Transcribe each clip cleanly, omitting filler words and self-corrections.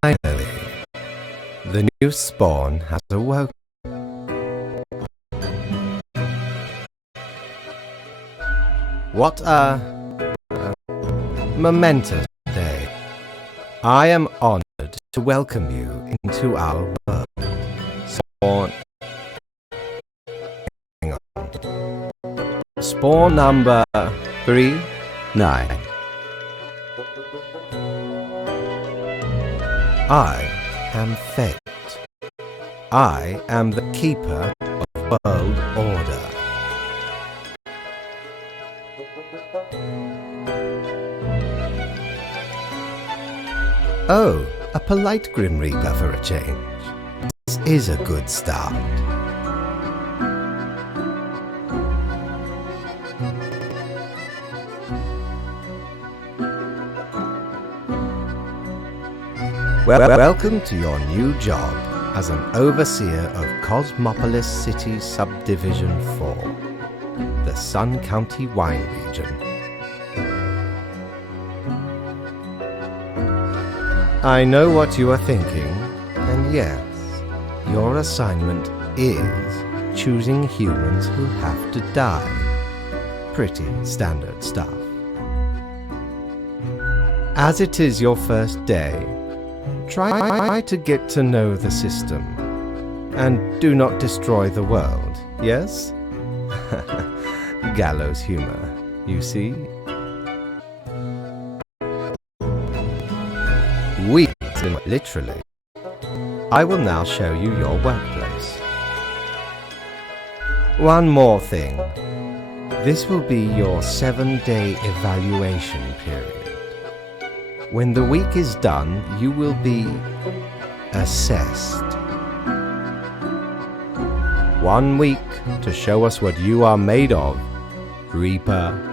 Finally, the new spawn has awoken. What a momentous day. I am honored to welcome you into our world. Spawn. Hang on. Spawn number 39. I am Fate. I am the keeper of world order. Oh, a polite Grim Reaper for a change. This is a good start. Welcome to your new job as an overseer of Cosmopolis City Subdivision 4, the Sun County Wine Region. I know what you are thinking, and yes, your assignment is choosing humans who have to die. Pretty standard stuff. As it is your first day, try to get to know the system, and do not destroy the world, yes? Gallows humor, you see? Literally. I will now show you your workplace. One more thing. This will be your 7-day evaluation period. When the week is done, you will be assessed. 1 week to show us what you are made of, Reaper.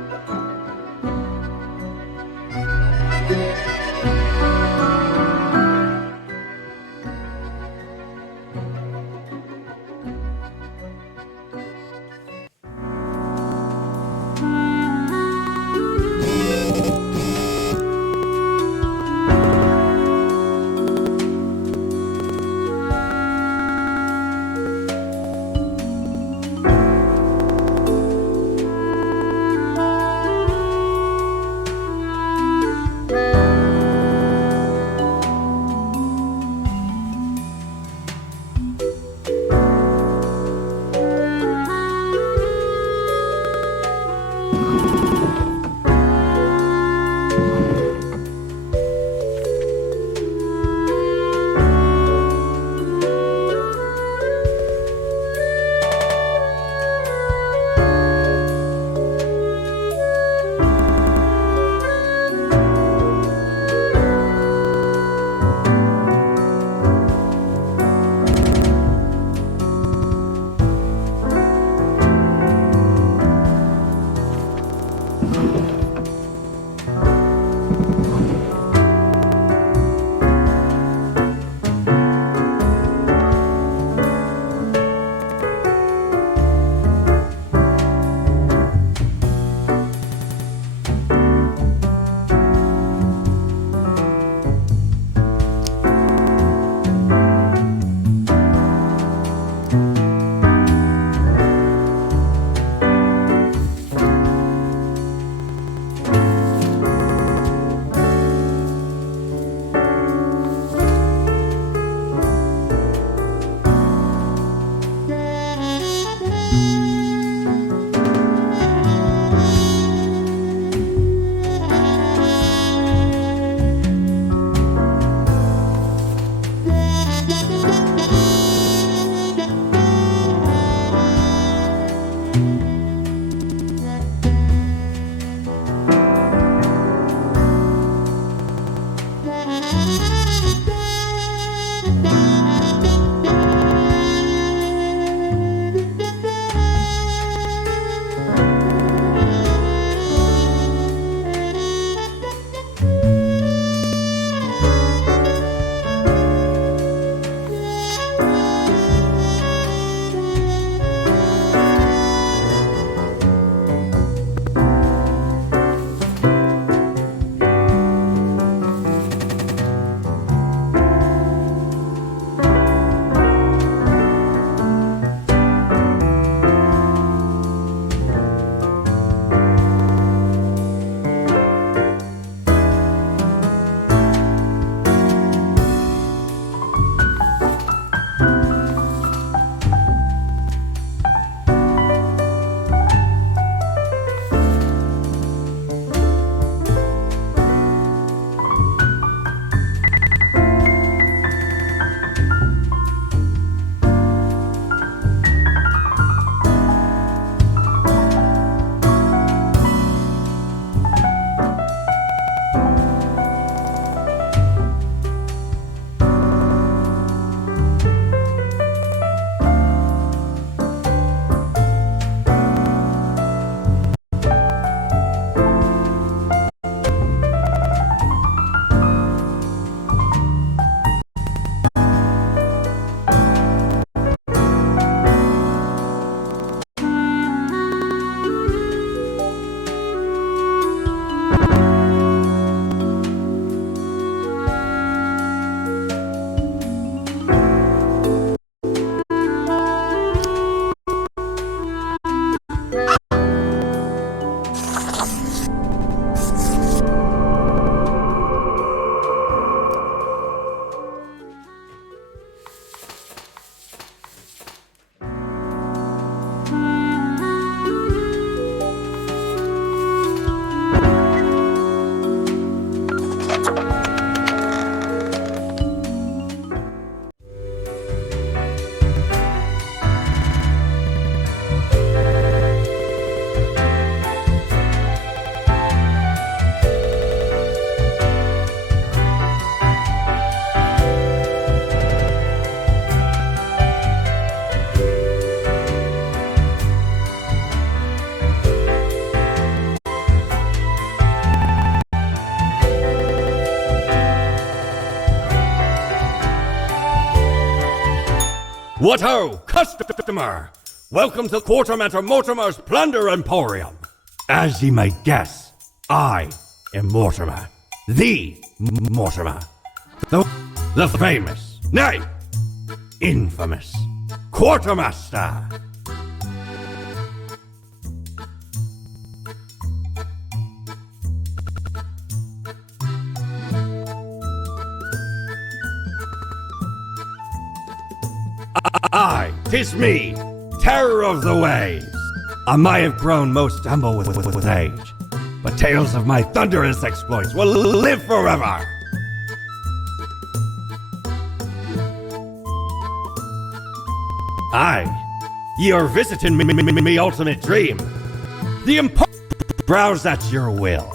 What ho, customer! Welcome to Quartermaster Mortimer's Plunder Emporium. As ye may guess, I am Mortimer, the Mortimer, the famous, nay, infamous Quartermaster. Aye, 'tis me, terror of the waves. I may have grown most humble with age, but tales of my thunderous exploits will live forever. Aye, ye are visiting me ultimate dream. The browse at your will.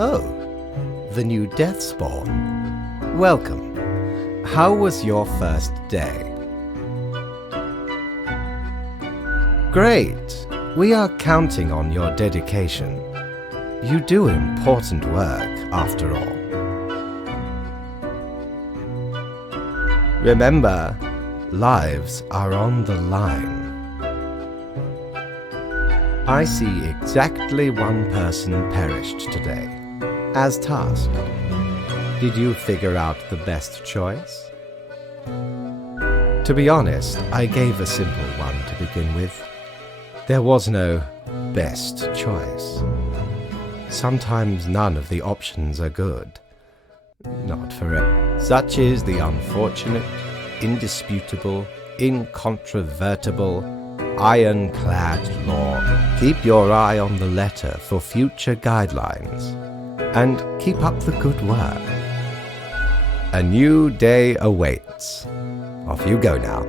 Oh, the new Death Spawn. Welcome. How was your first day? Great. We are counting on your dedication. You do important work, after all. Remember, lives are on the line. I see exactly one person perished today, as tasked. Did you figure out the best choice? To be honest, I gave a simple one to begin with. There was no best choice. Sometimes none of the options are good. Not forever. Such is the unfortunate, indisputable, incontrovertible, ironclad law. Keep your eye on the letter for future guidelines, and keep up the good work. A new day awaits. Off you go now.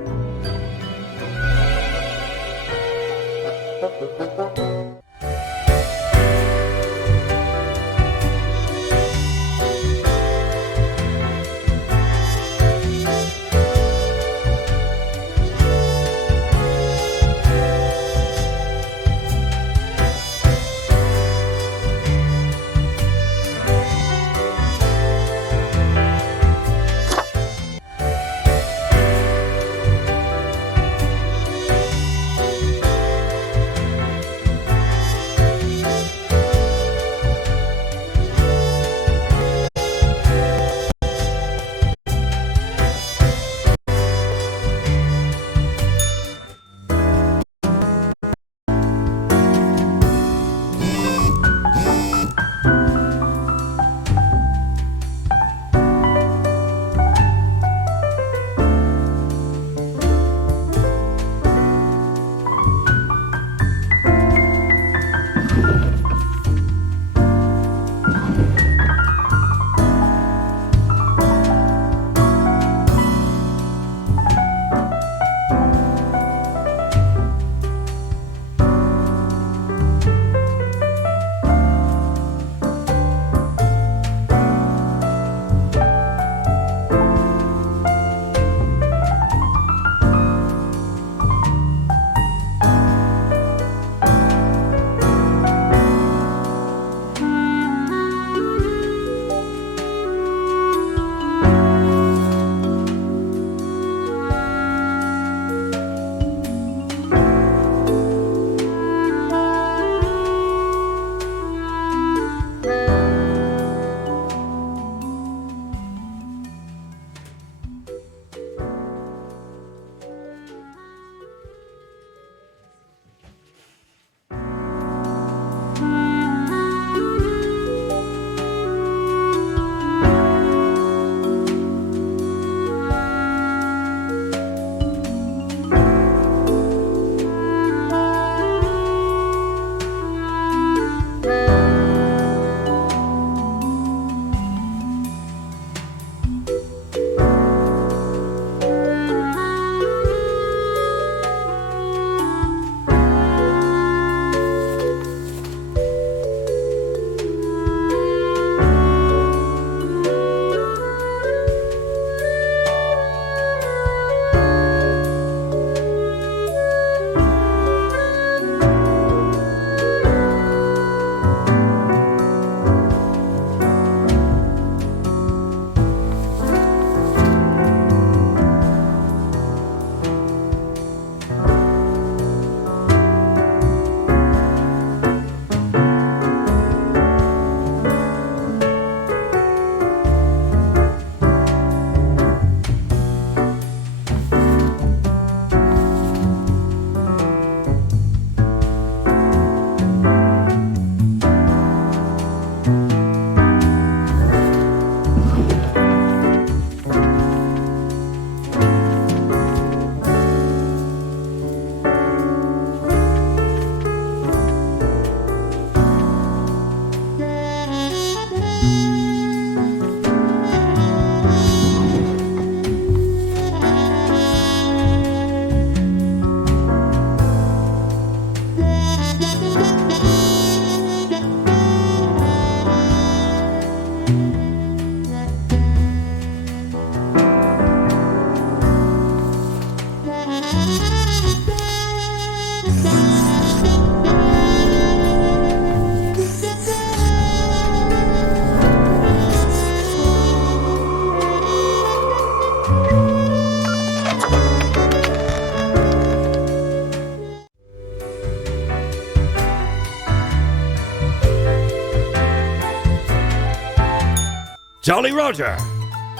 Jolly Roger!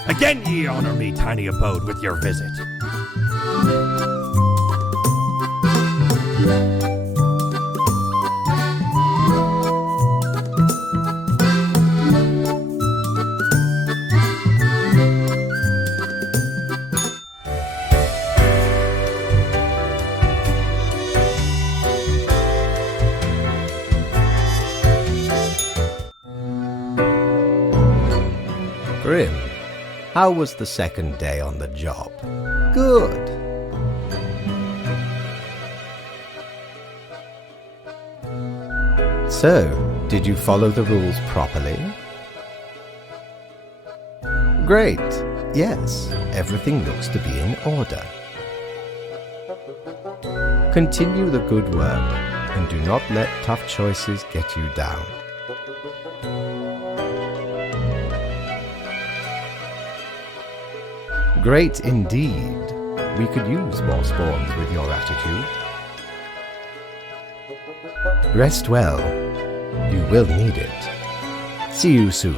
Again ye honor me, tiny abode, with your visit. Grim, how was the second day on the job? Good. So, did you follow the rules properly? Great. Yes, everything looks to be in order. Continue the good work and do not let tough choices get you down. Great indeed. We could use more spawns with your attitude. Rest well. You will need it. See you soon.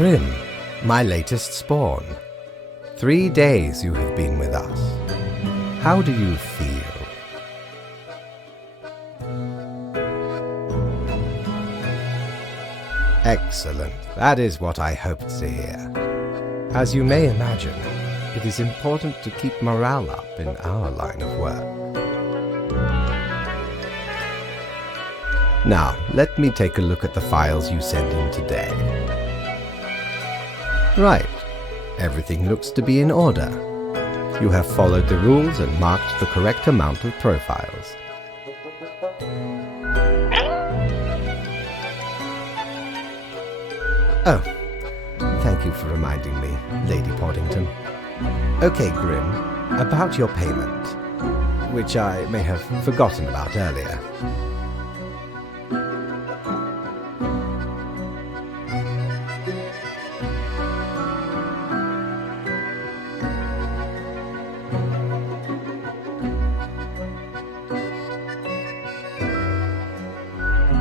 Grim, my latest spawn. 3 days you have been with us. How do you feel? Excellent. That is what I hoped to hear. As you may imagine, it is important to keep morale up in our line of work. Now, let me take a look at the files you sent in today. Right. Everything looks to be in order. You have followed the rules and marked the correct amount of profiles. Oh, thank you for reminding me, Lady Poddington. Okay, Grim, about your payment, which I may have forgotten about earlier.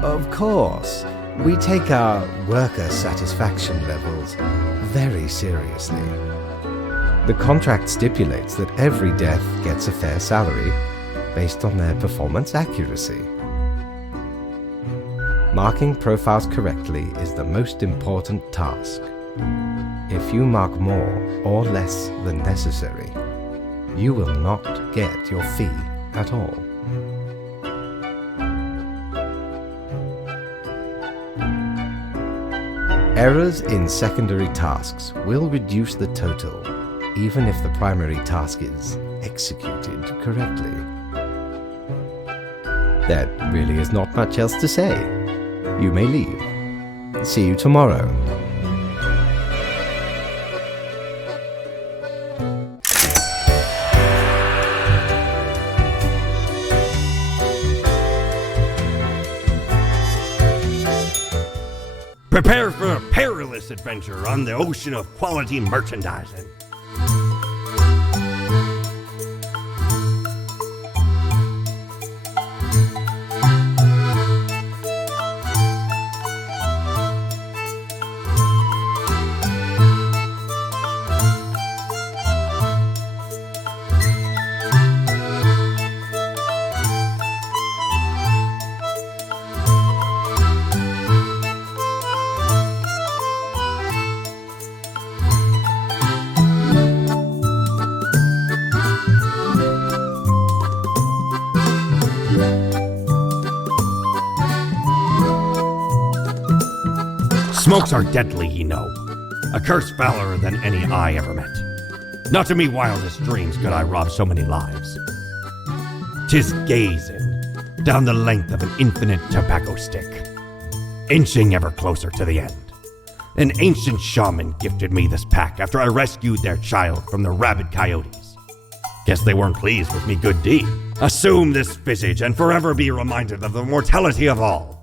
Of course, we take our worker satisfaction levels very seriously. The contract stipulates that every death gets a fair salary based on their performance accuracy. Marking profiles correctly is the most important task. If you mark more or less than necessary, you will not get your fee at all. Errors in secondary tasks will reduce the total, even if the primary task is executed correctly. There really is not much else to say. You may leave. See you tomorrow. Prepare for a perilous adventure on the ocean of quality merchandising. Smokes are deadly, ye know. A curse fouler than any I ever met. Not to me wildest dreams could I rob so many lives. 'Tis gazing down the length of an infinite tobacco stick, inching ever closer to the end. An ancient shaman gifted me this pack after I rescued their child from the rabid coyotes. Guess they weren't pleased with me good deed. Assume this visage and forever be reminded of the mortality of all.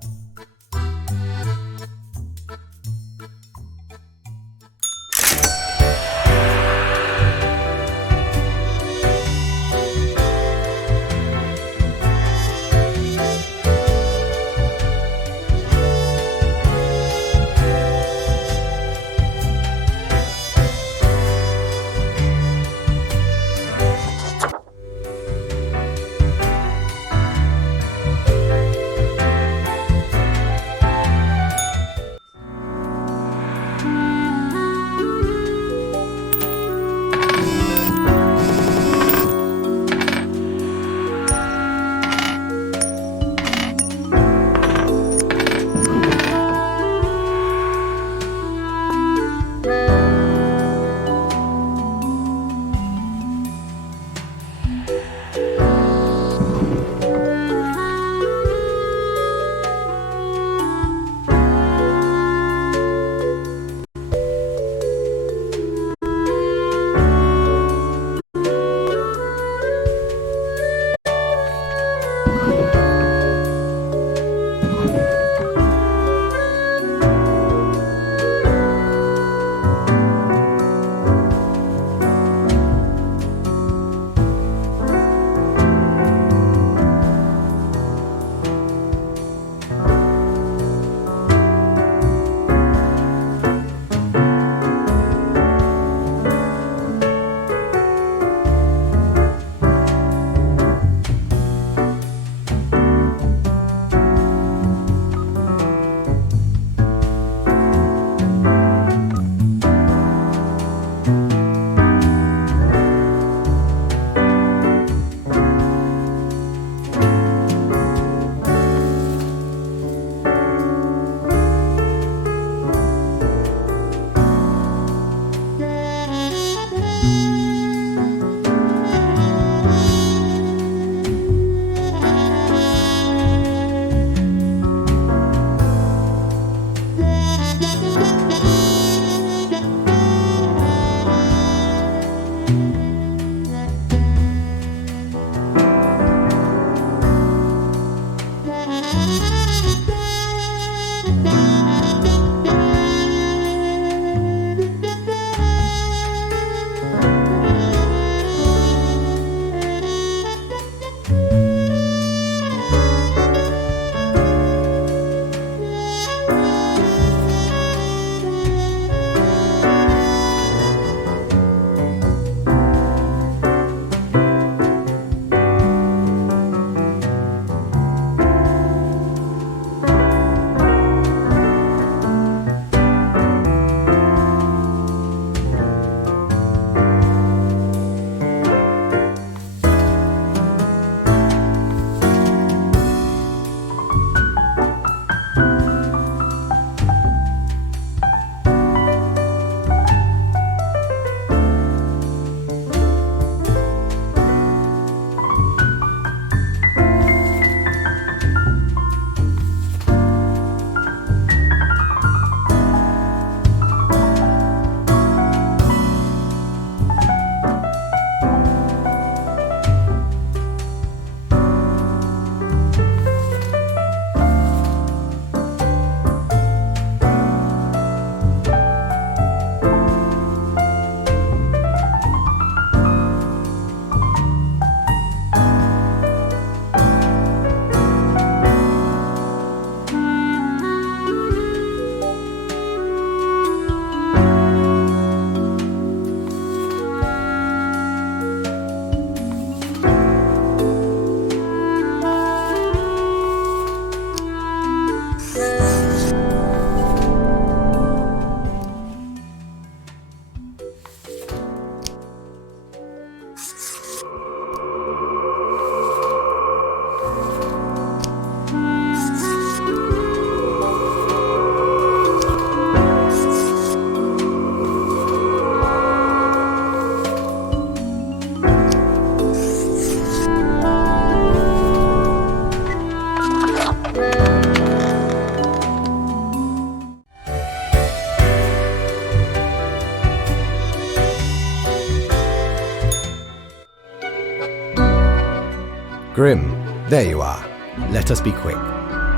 Grim, there you are. Let us be quick.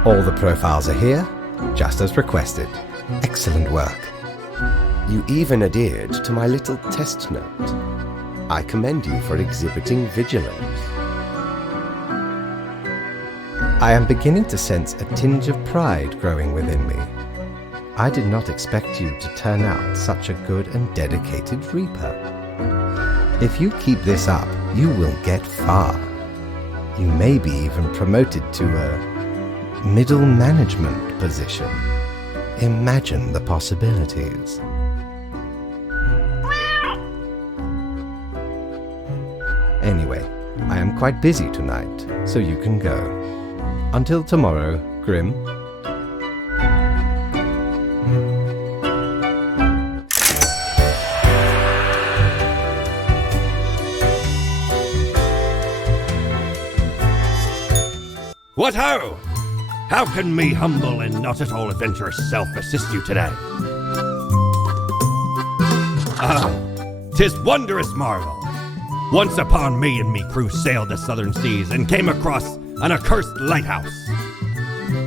All the profiles are here, just as requested. Excellent work. You even adhered to my little test note. I commend you for exhibiting vigilance. I am beginning to sense a tinge of pride growing within me. I did not expect you to turn out such a good and dedicated Reaper. If you keep this up, you will get far. You may be even promoted to a middle management position. Imagine the possibilities. Anyway, I am quite busy tonight, so you can go. Until tomorrow, Grim. What ho! How can me humble and not at all adventurous self assist you today? Ah, 'tis wondrous marvel. Once upon me and me crew sailed the southern seas and came across an accursed lighthouse.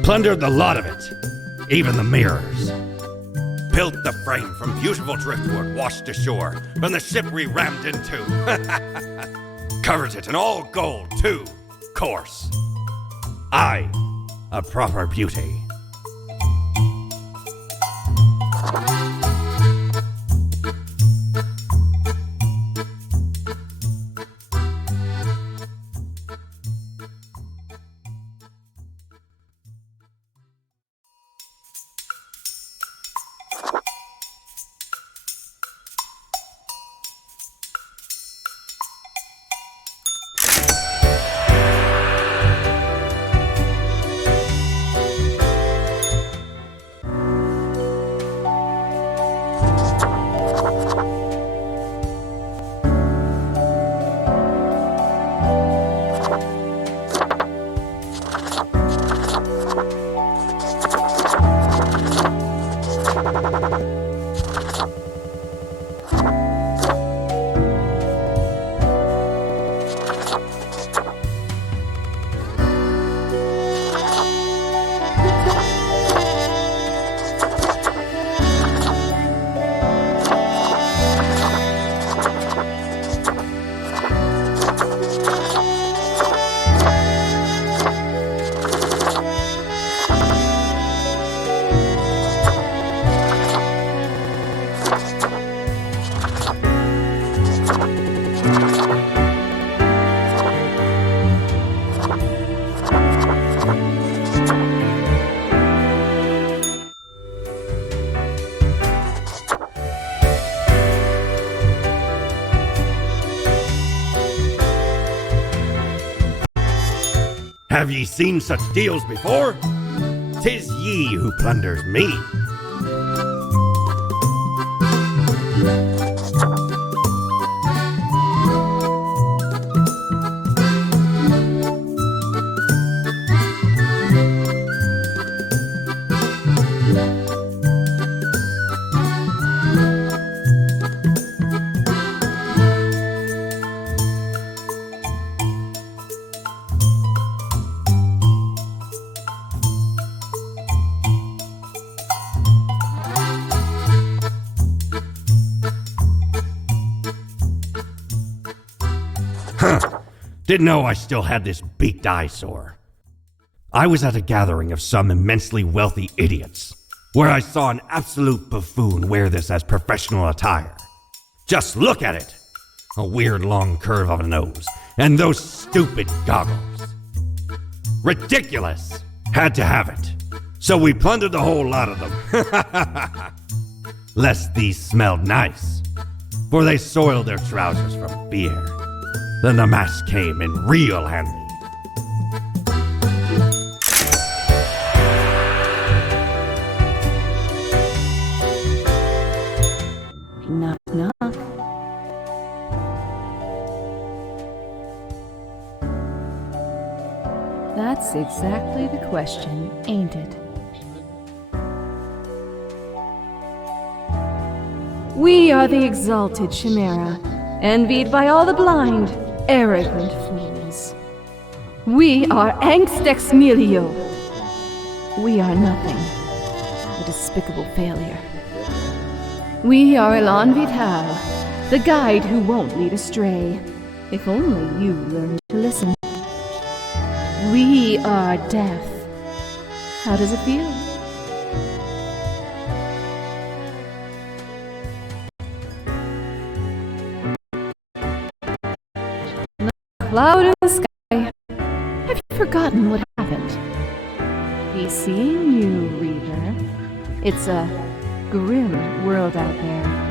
Plundered the lot of it, even the mirrors. Built the frame from beautiful driftwood washed ashore from the ship we rammed into. Covered it in all gold, too, course. Aye, a proper beauty. Have ye seen such deals before? 'Tis ye who plunders me. Didn't know I still had this beaked eyesore. I was at a gathering of some immensely wealthy idiots, where I saw an absolute buffoon wear this as professional attire. Just look at it! A weird long curve of a nose, and those stupid goggles. Ridiculous! Had to have it. So we plundered the whole lot of them. Lest these smelled nice, for they soiled their trousers from beer. Then the mask came in real handy. Knock, knock. That's exactly the question, ain't it? We are the exalted Chimera, envied by all the blind, arrogant fools. We are Angst Ex Nihilo. We are nothing. A despicable failure. We are Elan Vital, the guide who won't lead astray. If only you learn to listen. We are death. How does it feel? Cloud in the sky. Have you forgotten what happened? He's seeing you, Reaver. It's a grim world out there.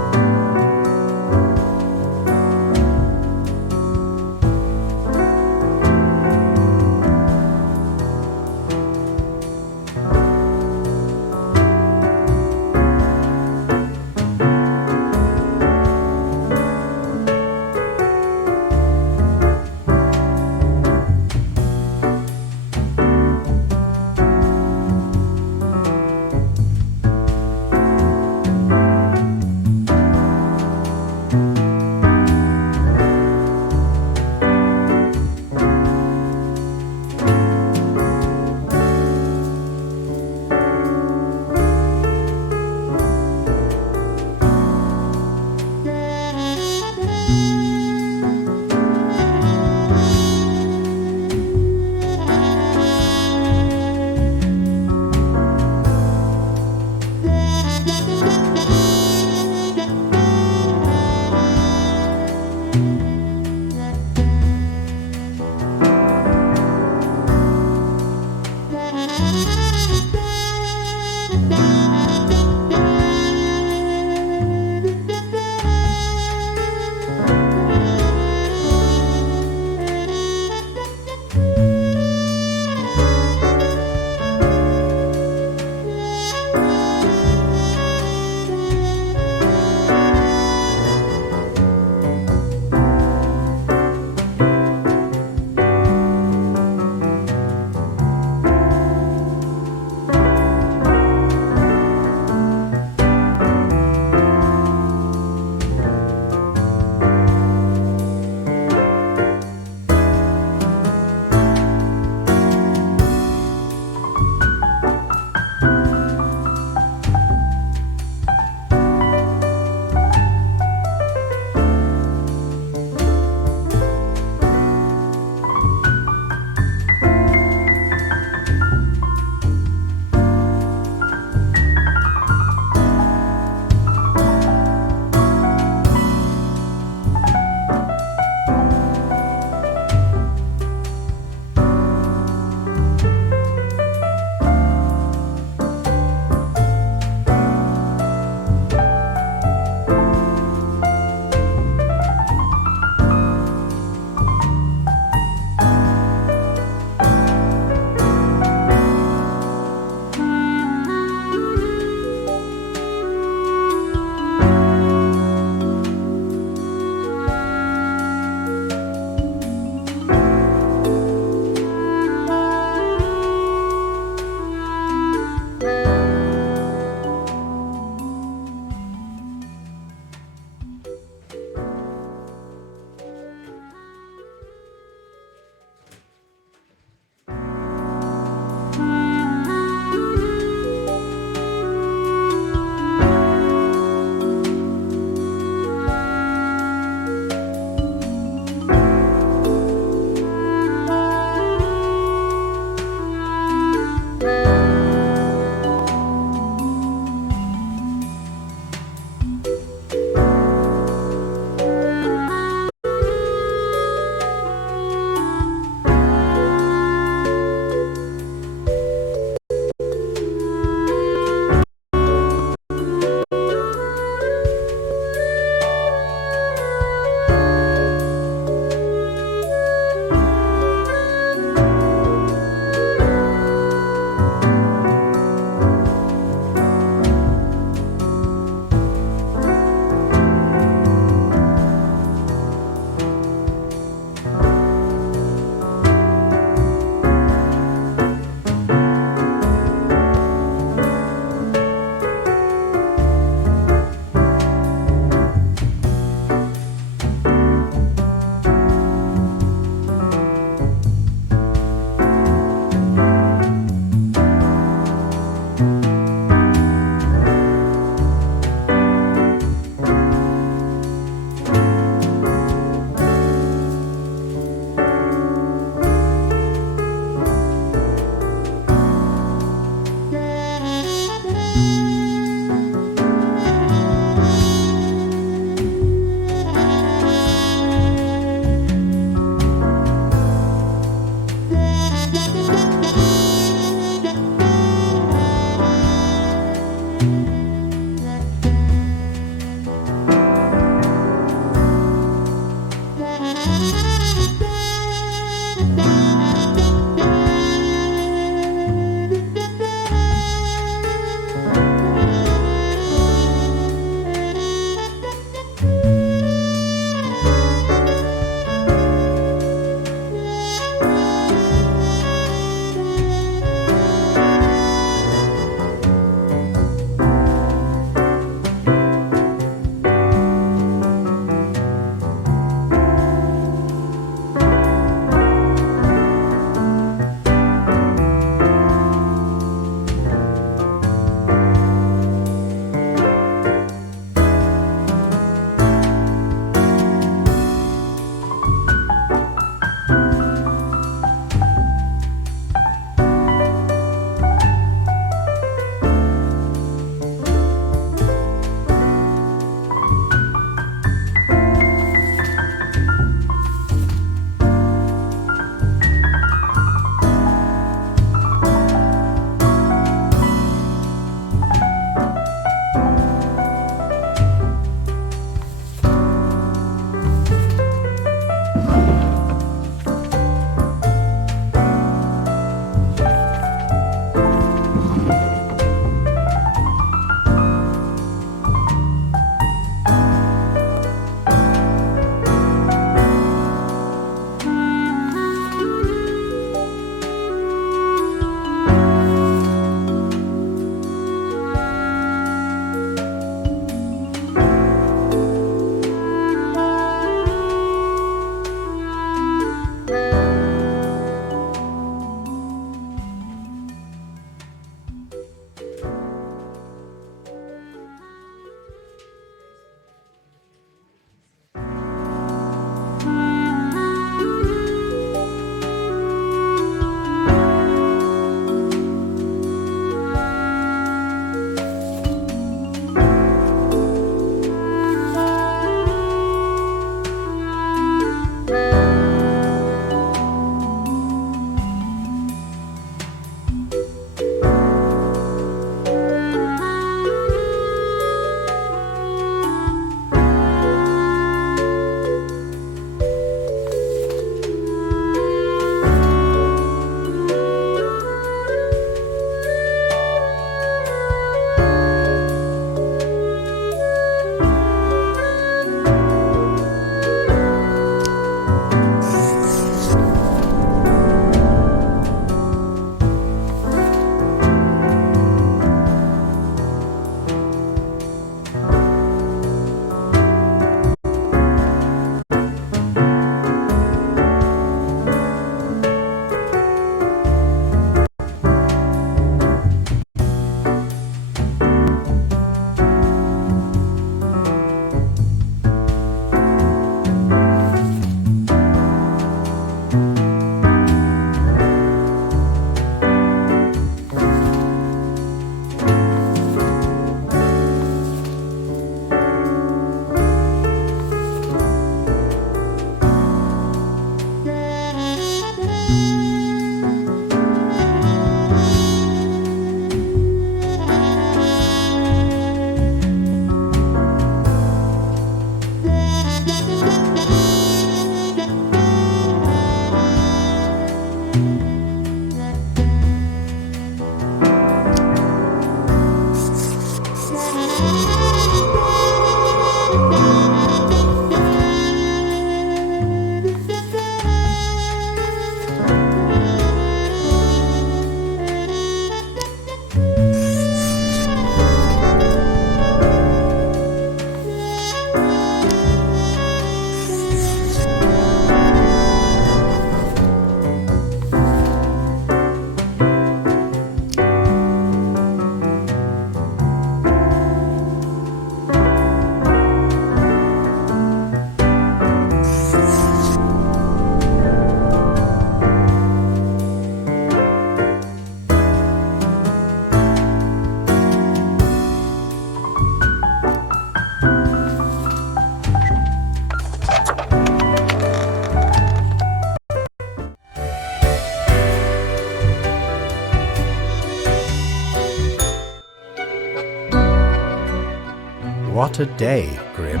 What a day, Grim.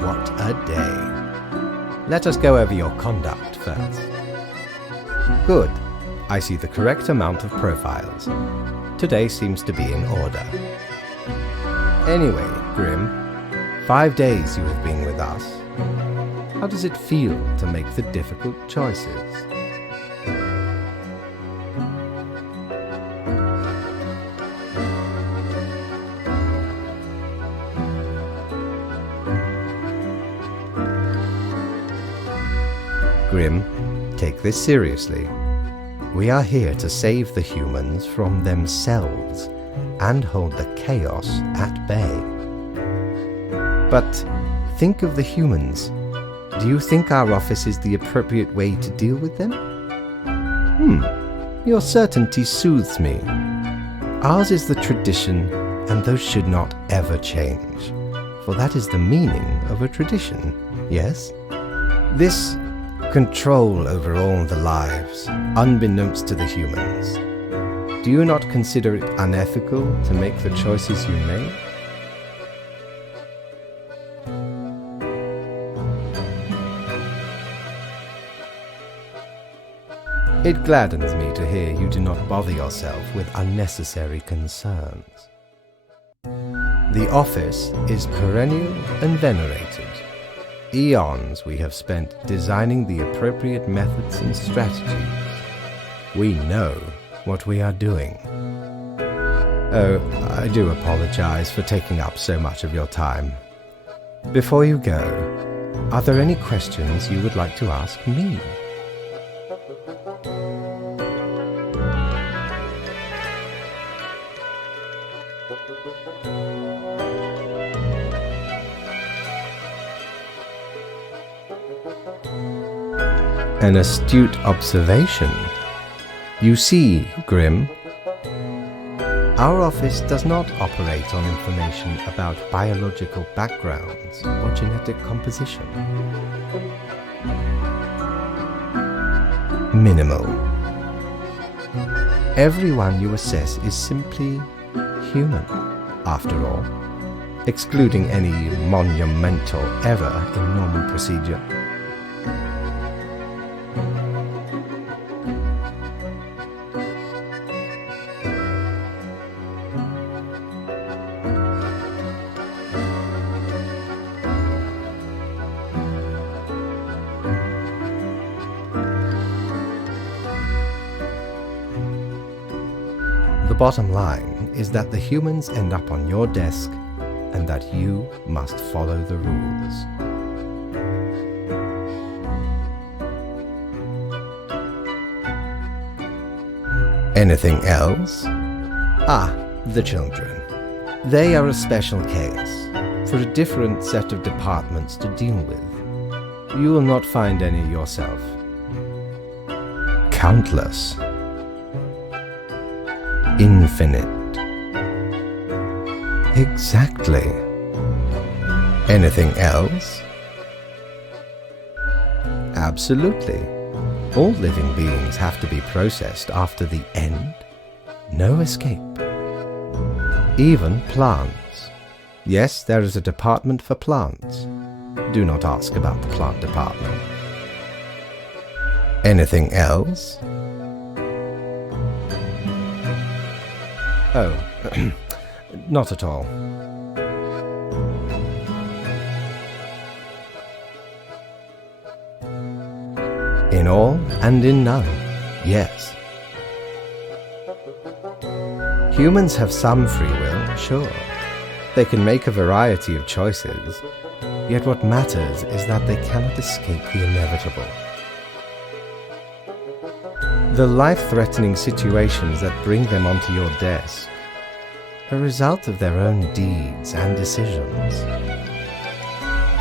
What a day. let us go over your conduct first. Good. I see the correct amount of profiles. Today seems to be in order. Anyway, Grim, 5 days you have been with us. How does it feel to make the difficult choices? Grim, take this seriously. We are here to save the humans from themselves and hold the chaos at bay. But think of the humans. Do you think our office is the appropriate way to deal with them? Your certainty soothes me. Ours is the tradition, and those should not ever change, for that is the meaning of a tradition, yes? This control over all the lives, unbeknownst to the humans. Do you not consider it unethical to make the choices you made? It gladdens me to hear you do not bother yourself with unnecessary concerns. The office is perennial and venerated. Eons we have spent designing the appropriate methods and strategies. We know what we are doing. Oh, I do apologize for taking up so much of your time. Before you go, are there any questions you would like to ask me? An astute observation. You see, Grim, our office does not operate on information about biological backgrounds or genetic composition. Minimal. Everyone you assess is simply human, after all, excluding any monumental error in normal procedure. The bottom line is that the humans end up on your desk and that you must follow the rules. Anything else? The children. They are a special case, for a different set of departments to deal with. You will not find any yourself. Countless. Infinite. Exactly. Anything else? Absolutely. All living beings have to be processed after the end. No escape. Even plants. Yes, there is a department for plants. Do not ask about the plant department. Anything else? Oh, not at all. In all and in none, yes. Humans have some free will, sure. They can make a variety of choices, yet what matters is that they cannot escape the inevitable. The life-threatening situations that bring them onto your desk are a result of their own deeds and decisions.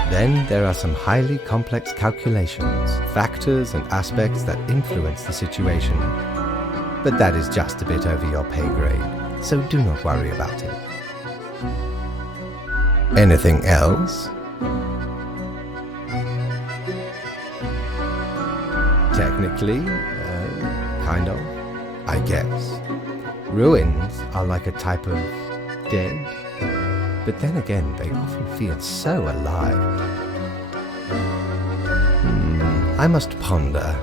Then there are some highly complex calculations, factors and aspects that influence the situation. But that is just a bit over your pay grade, so do not worry about it. Anything else? Technically, kind of, I guess. Ruins are like a type of dead, but then again, they often feel so alive. I must ponder.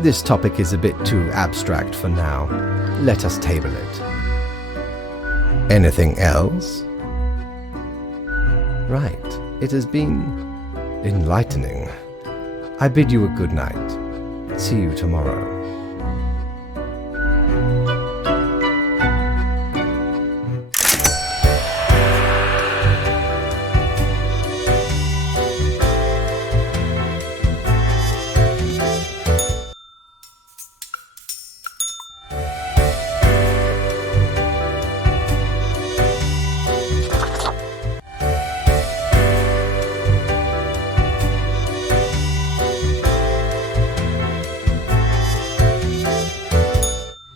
This topic is a bit too abstract for now. Let us table it. Anything else? Right. It has been enlightening. I bid you a good night. See you tomorrow.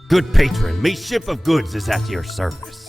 Good patron, me ship of goods is at your service.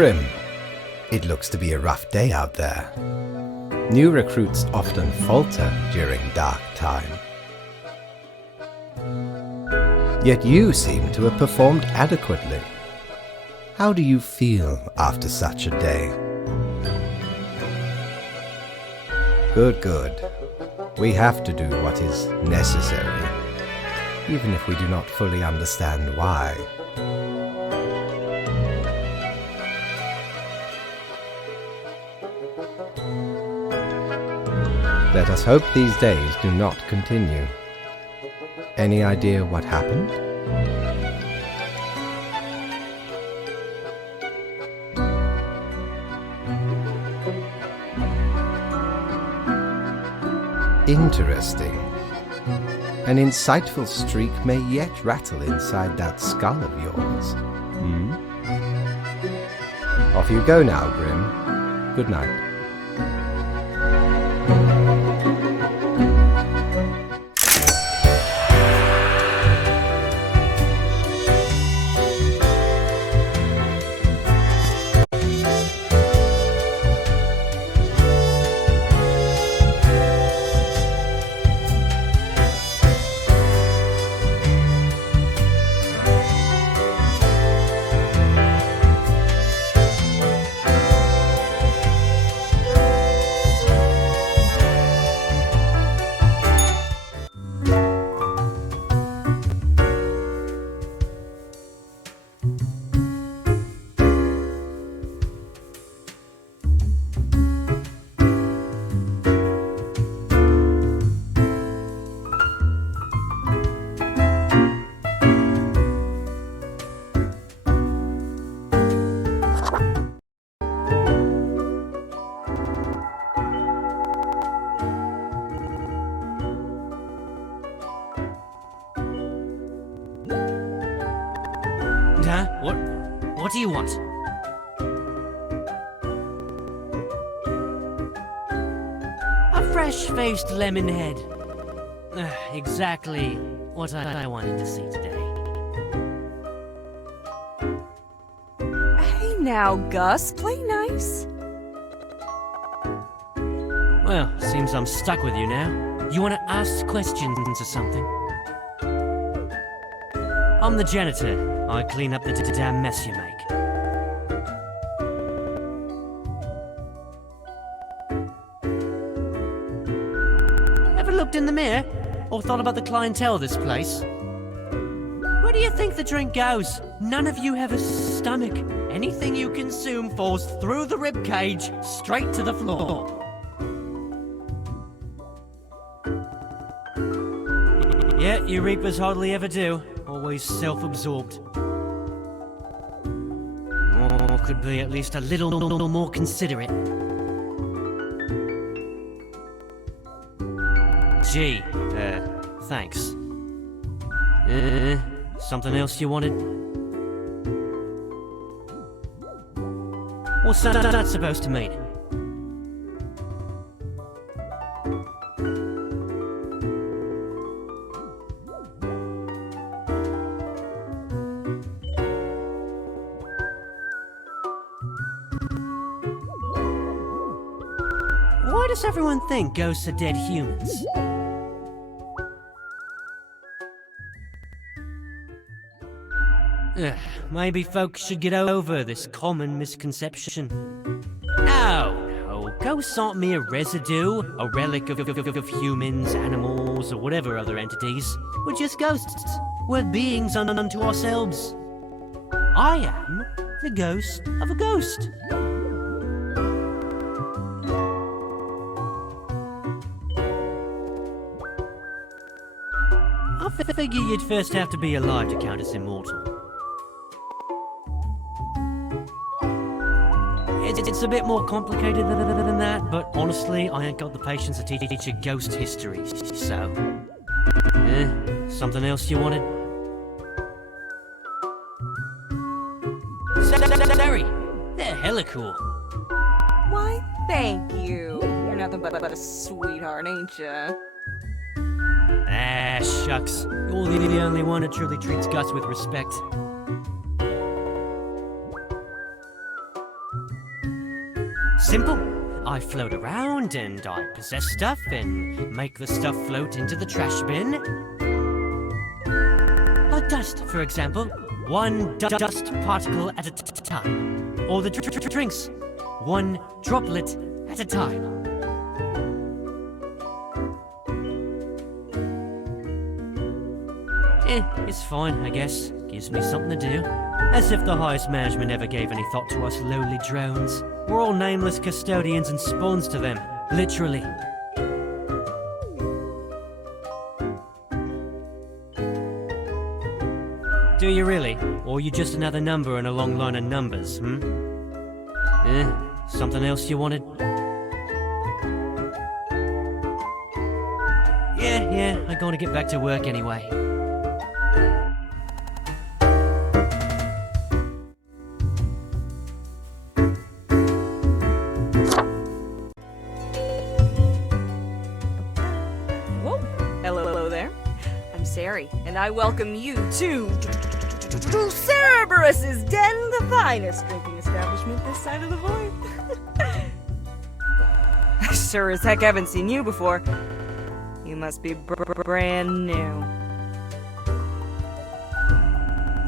Grim, it looks to be a rough day out there. New recruits often falter during dark time. Yet you seem to have performed adequately. How do you feel after such a day? Good, good. We have to do what is necessary, even if we do not fully understand why. Let us hope these days do not continue. Any idea what happened? Interesting. An insightful streak may yet rattle inside that skull of yours. Off you go now, Grim. Good night. Huh? What do you want? A fresh-faced lemon head. Exactly what I wanted to see today. Hey now, Gus, play nice. Well, seems I'm stuck with you now. You want to ask questions or something? I'm the janitor. I clean up the damn mess you make. Ever looked in the mirror? Or thought about the clientele of this place? Where do you think the drink goes? None of you have a stomach. Anything you consume falls through the rib cage, straight to the floor. Yeah, you reapers hardly ever do. Always self-absorbed. Or could be at least a little more considerate. Gee, thanks. Something else you wanted? What's that supposed to mean? Why does everyone think ghosts are dead humans? Maybe folks should get over this common misconception. No, ghosts aren't mere residue, a relic of humans, animals, or whatever other entities. We're just ghosts. We're beings unto ourselves. I am the ghost of a ghost. I figure you'd first have to be alive to count as immortal. It's a bit more complicated than that, but honestly, I ain't got the patience to teach you ghost history, so... something else you wanted? Sorry, they're hella cool. Why, thank you. You're nothing but a sweetheart, ain't ya? Ah, shucks. You're the only one who truly treats Gus with respect. Simple. I float around and I possess stuff and make the stuff float into the trash bin. Like dust, for example. One dust particle at a time. Or the drinks. One droplet at a time. It's fine, I guess. Gives me something to do. As if the highest management ever gave any thought to us lowly drones. We're all nameless custodians and spawns to them. Literally. Do you really? Or are you just another number in a long line of numbers, Something else you wanted? Yeah, I'm gonna get back to work anyway. And I welcome you to Cerberus's Den, the finest drinking establishment this side of the void. I sure as heck haven't seen you before. You must be brand new.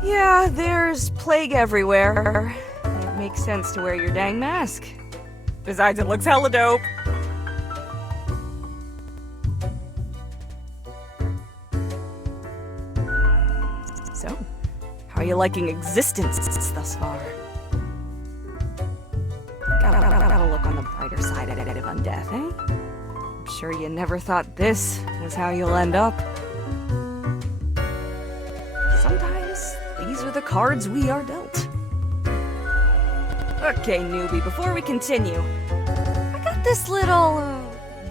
Yeah, there's plague everywhere. It makes sense to wear your dang mask. Besides, it looks hella dope. So, how are you liking existence thus far? Gotta look on the brighter side of undeath, eh? I'm sure you never thought this was how you'll end up. Sometimes, these are the cards we are dealt. Okay, newbie, before we continue, I got this little,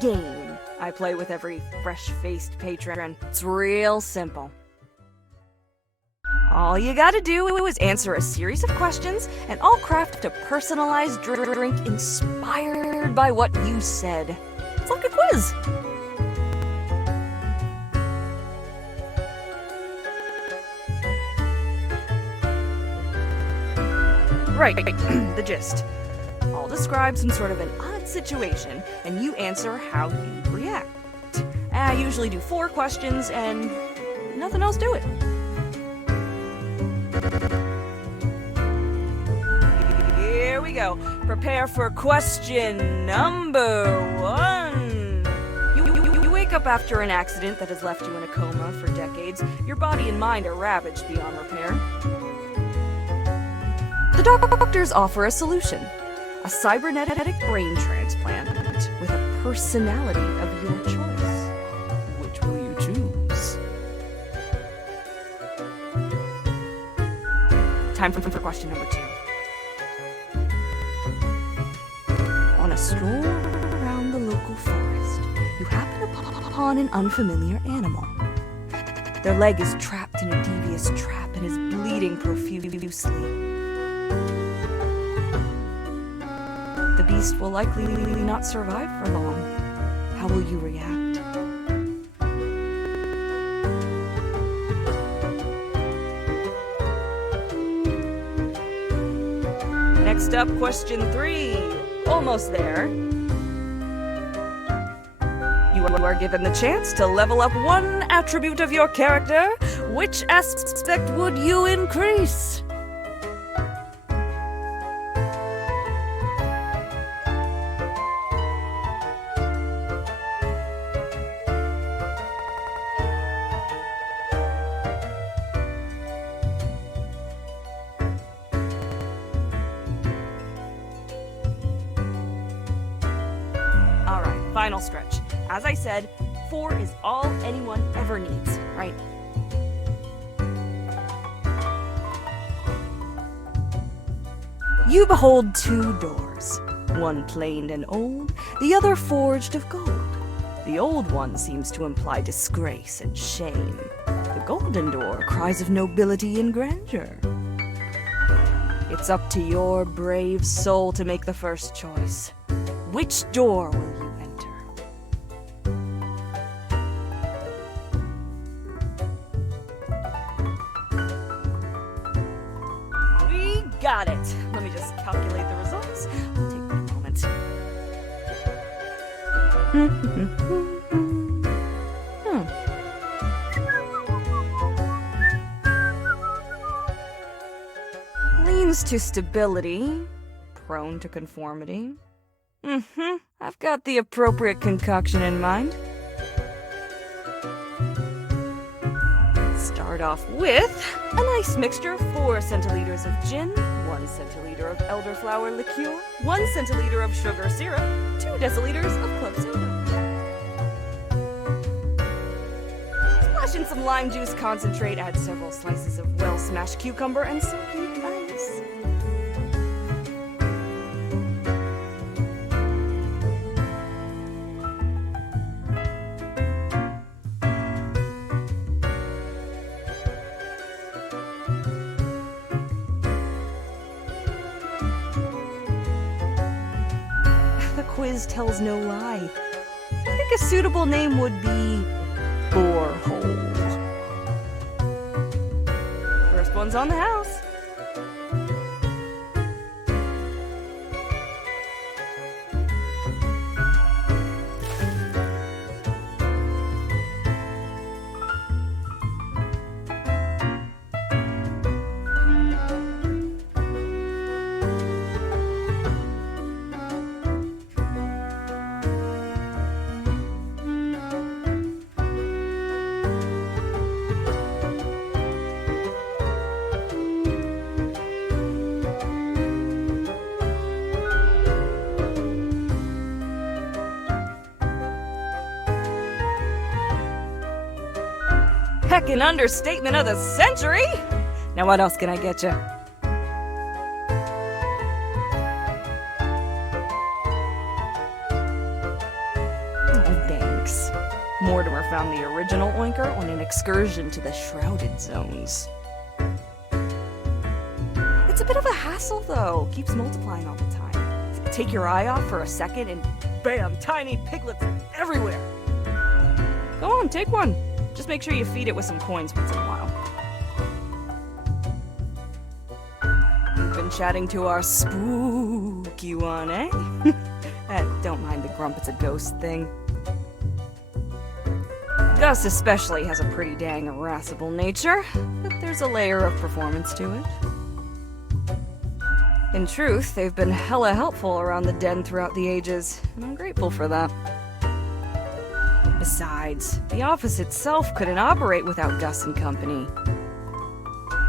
game I play with every fresh-faced patron. It's real simple. All you gotta do is answer a series of questions, and I'll craft a personalized drink inspired by what you said. It's like a quiz. Right, the gist. I'll describe some sort of an odd situation, and you answer how you react. I usually do 4 questions, and nothing else to it. Here we go. Prepare for question number 1. You wake up after an accident that has left you in a coma for decades. Your body and mind are ravaged beyond repair. The doctors offer a solution. A cybernetic brain transplant with a personality of your choice. Which will you choose? Time for question number 2. On a stroll around the local forest, you happen upon an unfamiliar animal. Their leg is trapped in a devious trap and is bleeding profusely. The beast will likely not survive for long. How will you react? Next up, question 3. Almost there. You are given the chance to level up one attribute of your character. Which aspect would you increase? Final stretch. As I said, 4 is all anyone ever needs, right? You behold 2 doors, one planed and old, the other forged of gold. The old one seems to imply disgrace and shame. The golden door cries of nobility and grandeur. It's up to your brave soul to make the first choice. Which door will you enter? We got it. Let me just calculate the results. It'll take me a moment. Leans to stability, prone to conformity. I've got the appropriate concoction in mind. Start off with a nice mixture of 4 centiliters of gin, 1 centiliter of elderflower liqueur, 1 centiliter of sugar syrup, 2 deciliters of club soda. Splash in some lime juice concentrate, add several slices of well-smashed cucumber and some cubed ice. The quiz tells no lie. I think a suitable name would be Borehole. First one's on the house. Heckin' understatement of the century! Now what else can I get you? Oh, thanks. Mortimer found the original oinker on an excursion to the Shrouded Zones. It's a bit of a hassle, though. Keeps multiplying all the time. Take your eye off for a second and bam, tiny piglets everywhere. Go on, take one. Just make sure you feed it with some coins once in a while. You've been chatting to our spooky one, eh? Don't mind the grump, it's a ghost thing. Gus especially has a pretty dang irascible nature, but there's a layer of performance to it. In truth, they've been hella helpful around the den throughout the ages, and I'm grateful for that. Besides, the office itself couldn't operate without Gus and company.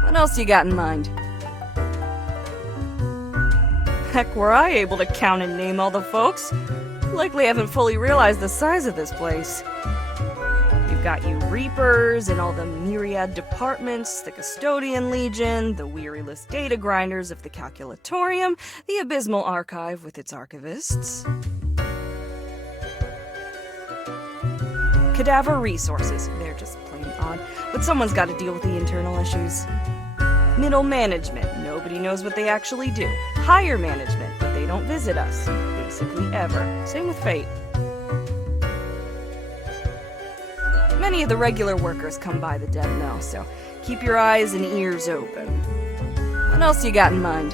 What else you got in mind? Heck, were I able to count and name all the folks? Likely haven't fully realized the size of this place. You've got you Reapers and all the myriad departments, the Custodian Legion, the weariless data grinders of the Calculatorium, the abysmal archive with its archivists. Cadaver resources. They're just plain odd, but someone's got to deal with the internal issues. Middle management. Nobody knows what they actually do. Higher management, but they don't visit us. Basically ever. Same with Fate. Many of the regular workers come by the den though, so keep your eyes and ears open. What else you got in mind?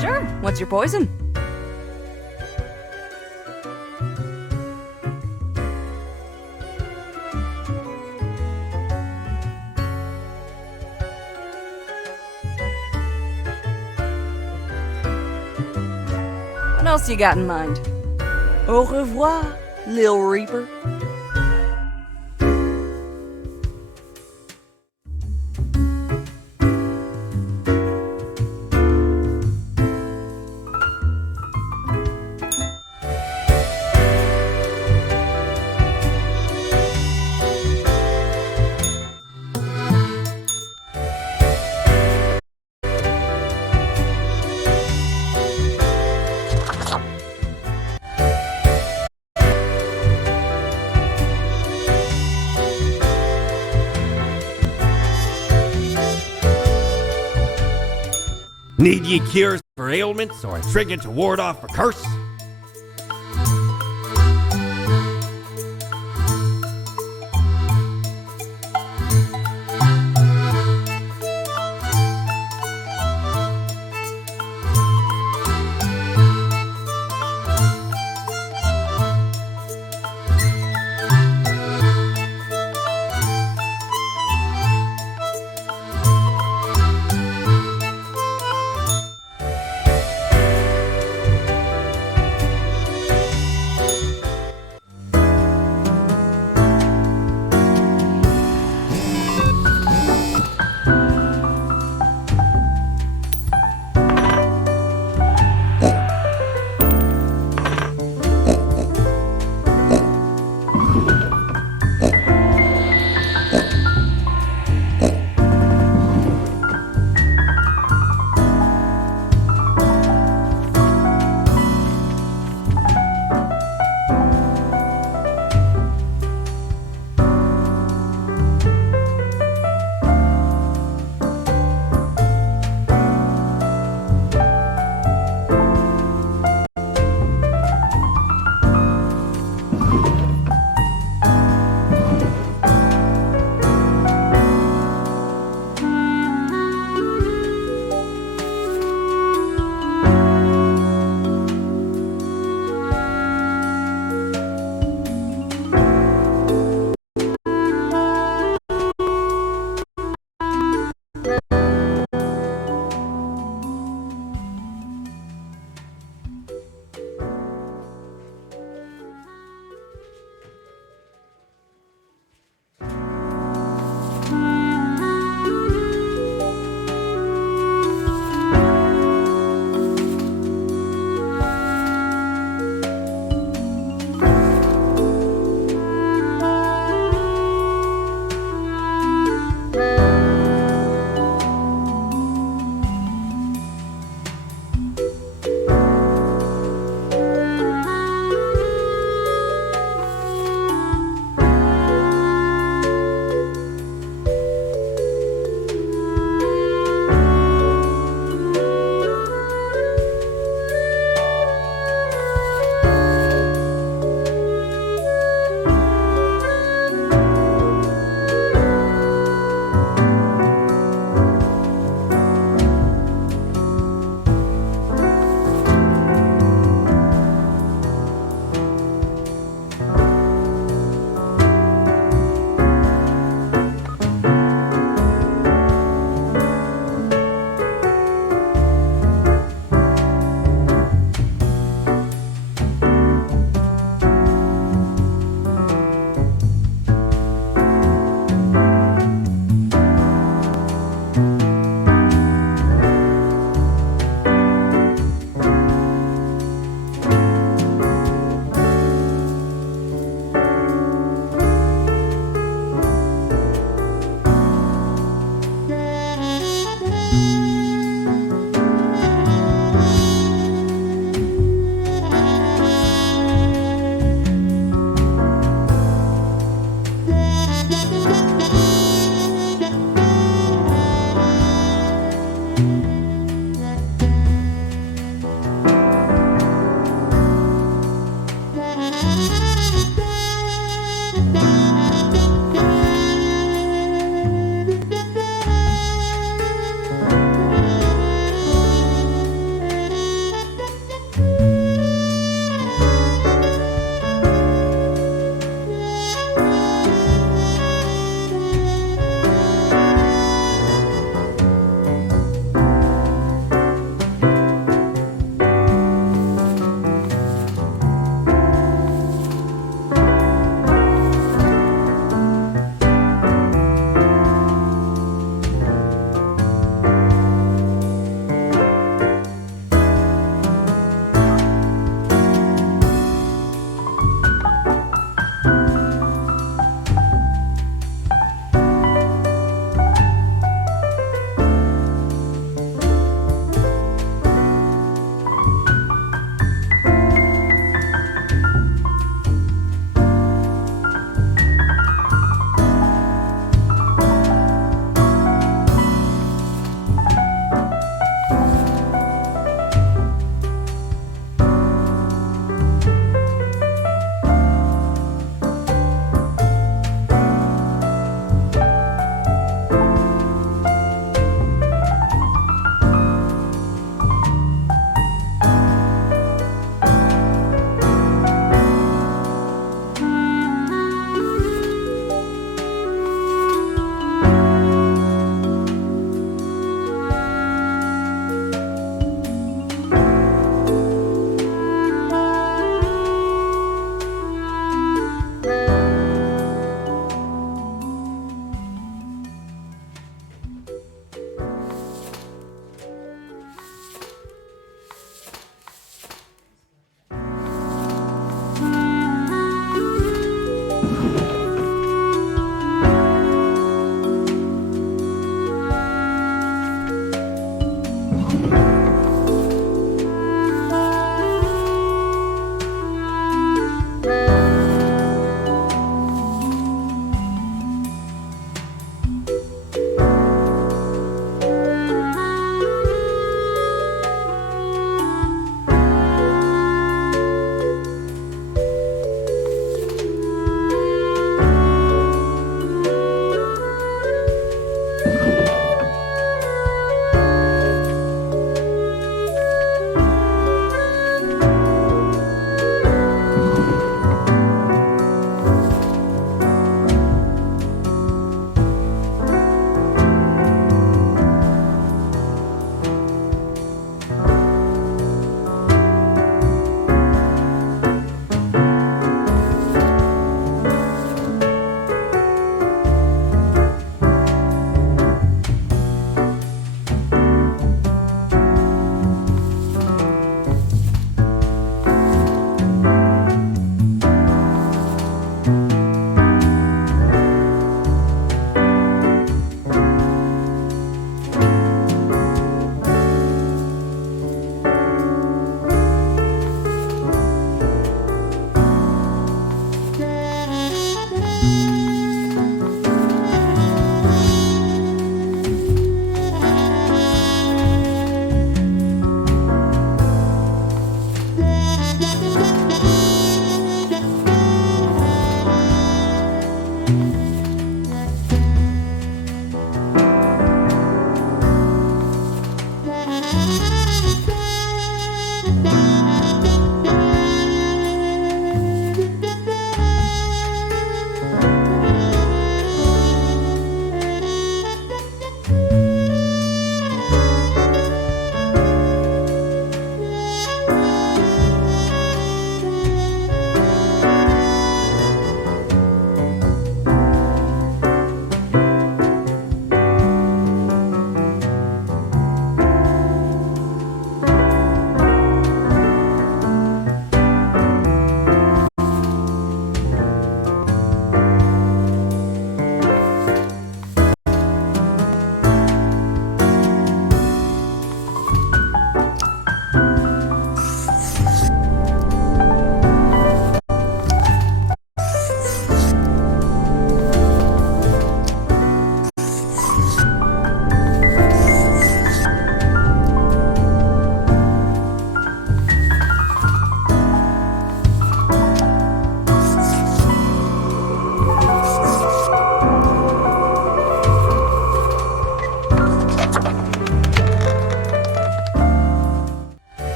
Sure, what's your poison? What else you got in mind? Au revoir, Lil Reaper. Need ye cures for ailments or a trinket to ward off a curse?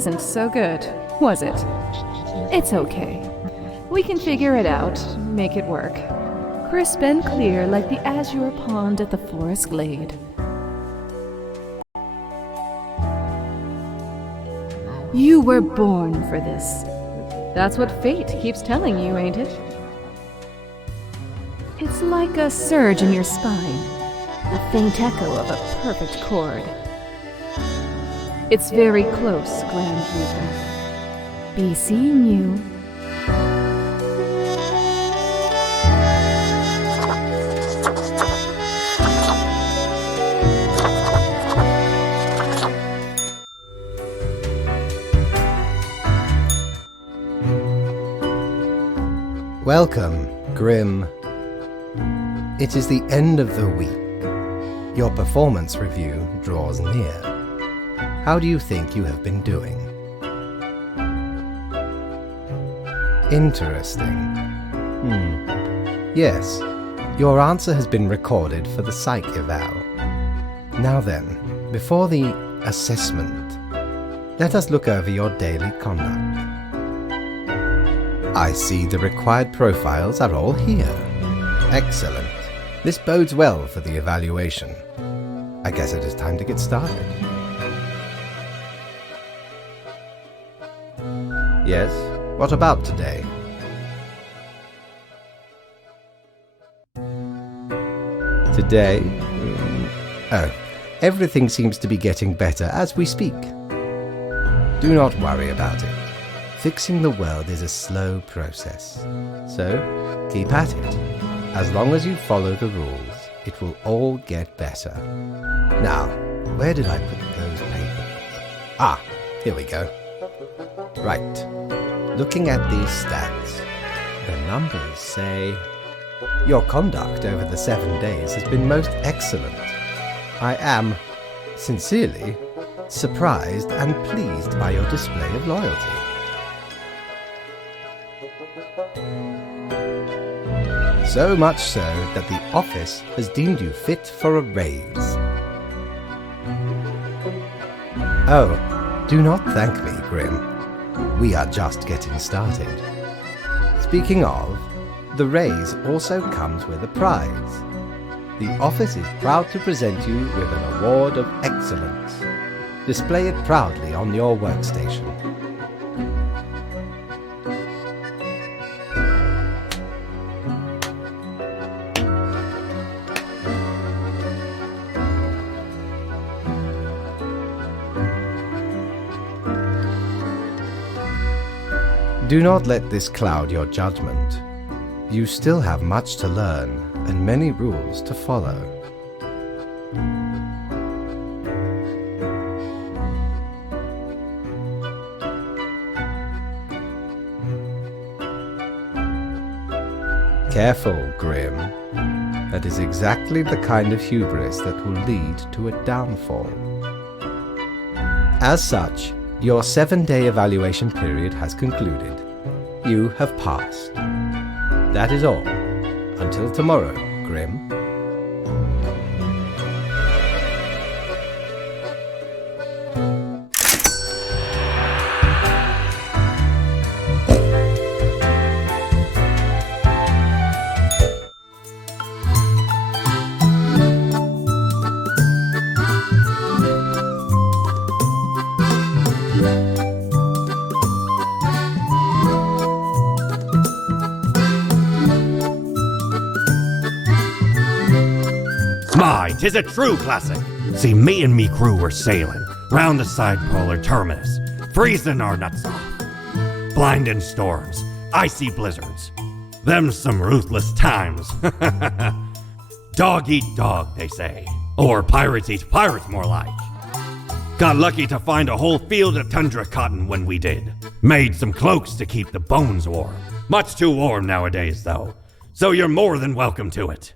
wasn't so good, was it? It's okay. We can figure it out, make it work. Crisp and clear like the azure pond at the forest glade. You were born for this. That's what fate keeps telling you, ain't it? It's like a surge in your spine, a faint echo of a perfect chord. It's very close, Grand Reaper. Be seeing you. Welcome, Grim. It is the end of the week. Your performance review draws near. How do you think you have been doing? Interesting. Yes, your answer has been recorded for the psych eval. Now then, before the assessment, let us look over your daily conduct. I see the required profiles are all here. Excellent. This bodes well for the evaluation. I guess it is time to get started. Yes, what about today? Today? Oh, everything seems to be getting better as we speak. Do not worry about it. Fixing the world is a slow process. So, keep at it. As long as you follow the rules, it will all get better. Now, where did I put those papers? Ah, here we go. Right. Looking at these stats, the numbers say your conduct over the 7 days has been most excellent. I am, sincerely, surprised and pleased by your display of loyalty. So much so that the office has deemed you fit for a raise. Oh, do not thank me, Grim. We are just getting started. Speaking of, the raise also comes with a prize. The office is proud to present you with an award of excellence. Display it proudly on your workstation. Do not let this cloud your judgment. You still have much to learn and many rules to follow. Careful, Grim. That is exactly the kind of hubris that will lead to a downfall. As such, your 7-day evaluation period has concluded. You have passed. That is all. Until tomorrow, Grim. My, 'tis a true classic. See, me and me crew were sailing round the side polar terminus, freezing our nuts off. Blinding storms, icy blizzards. Them's some ruthless times. Dog eat dog, they say. Or pirates eat pirates, more like. Got lucky to find a whole field of tundra cotton when we did. Made some cloaks to keep the bones warm. Much too warm nowadays, though. So you're more than welcome to it.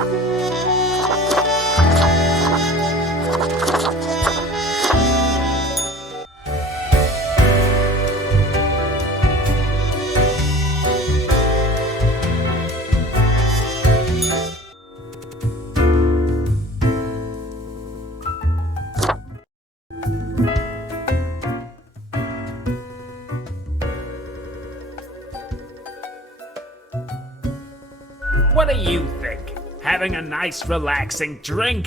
What do you think? Having a nice, relaxing drink?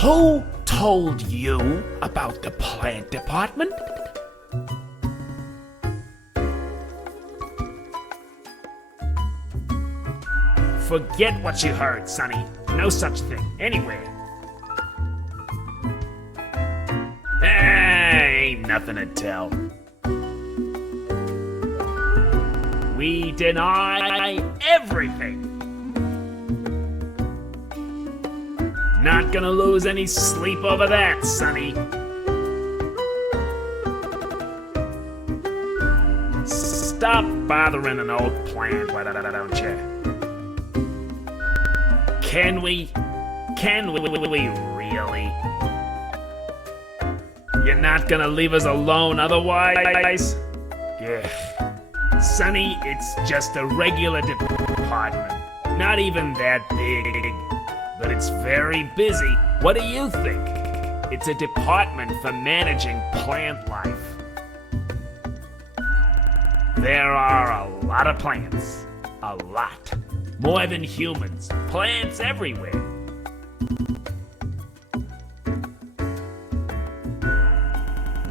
Who told you about the plant department? Forget what you heard, Sonny. No such thing anywhere. Ain't nothing to tell. We deny everything. Not gonna lose any sleep over that, Sonny. Stop bothering an old plant, why don't you? Can we? Can we really? You're not gonna leave us alone otherwise? Yeah. Sonny, it's just a regular department. Not even that big, but it's very busy. What do you think? It's a department for managing plant life. There are a lot of plants. A lot. More than humans. Plants everywhere.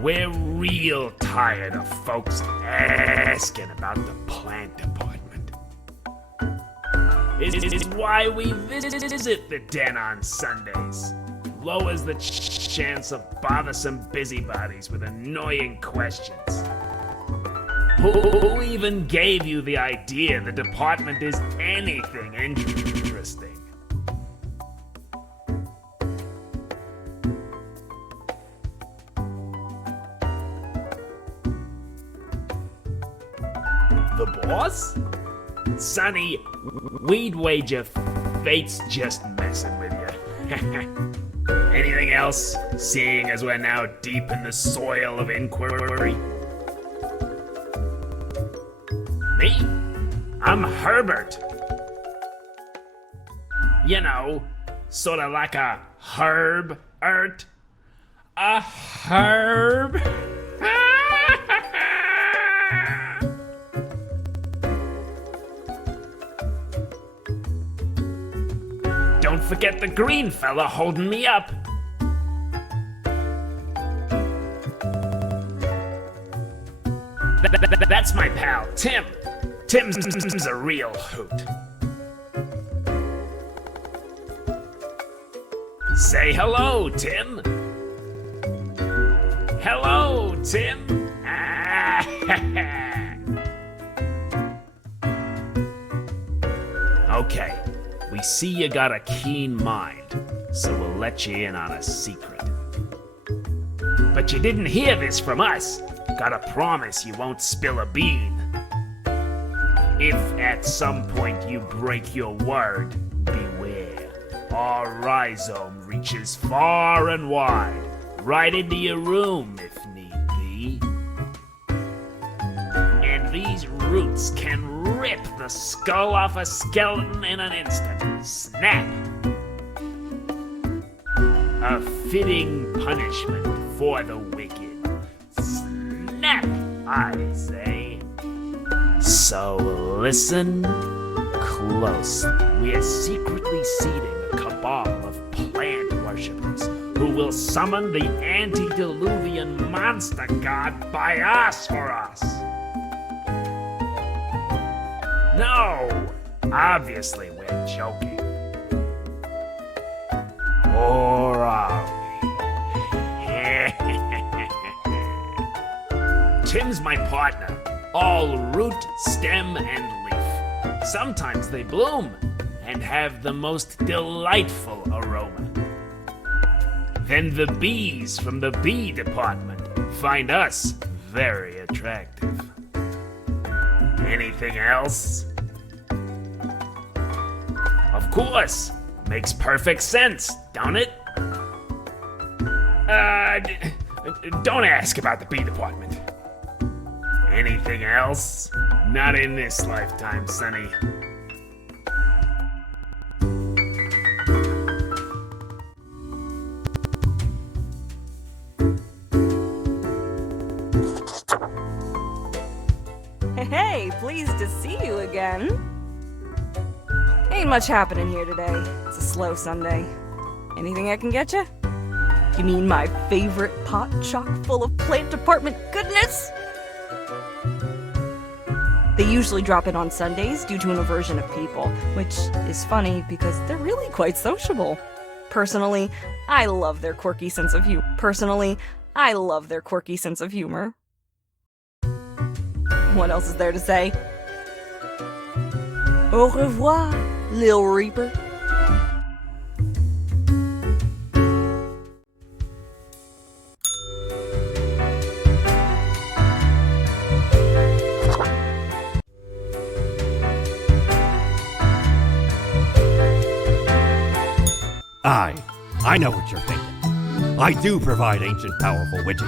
We're real tired of folks asking about the plant department. Is why we visit the den on Sundays. Lowers the chance of bothersome busybodies with annoying questions. Who even gave you the idea the department is anything interesting? The boss? Sonny, we'd wager fate's just messing with you. Anything else, seeing as we're now deep in the soil of inquiry? Me? I'm Herbert. You know, sort of like a herb-ert. A herb? Don't forget the green fella holding me up. That's my pal, Tim. Tim's a real hoot. Say hello, Tim. Hello, Tim. Okay, we see you got a keen mind, so we'll let you in on a secret. But you didn't hear this from us. Gotta promise you won't spill a bean. If at some point you break your word, beware. Our rhizome reaches far and wide, right into your room if need be. And these roots can rip the skull off a skeleton in an instant. Snap! A fitting punishment for the wicked. Snap, I say. So listen close. We are secretly seeding a cabal of plant worshippers who will summon the antediluvian monster god by us for us. No, obviously we're joking. Or are we? Tim's my partner. All root, stem, and leaf. Sometimes they bloom and have the most delightful aroma. Then the bees from the bee department find us very attractive. Anything else? Of course! Makes perfect sense, don't it? Don't ask about the bee department. Anything else? Not in this lifetime, Sonny. Hey, pleased to see you again. Ain't much happening here today. It's a slow Sunday. Anything I can get you? You mean my favorite pot chock full of plant department goodness? They usually drop in on Sundays due to an aversion of people, which is funny because they're really quite sociable. Personally, I love their quirky sense of humor. What else is there to say? Au revoir, Lil Reaper. I know what you're thinking. I do provide ancient powerful witches.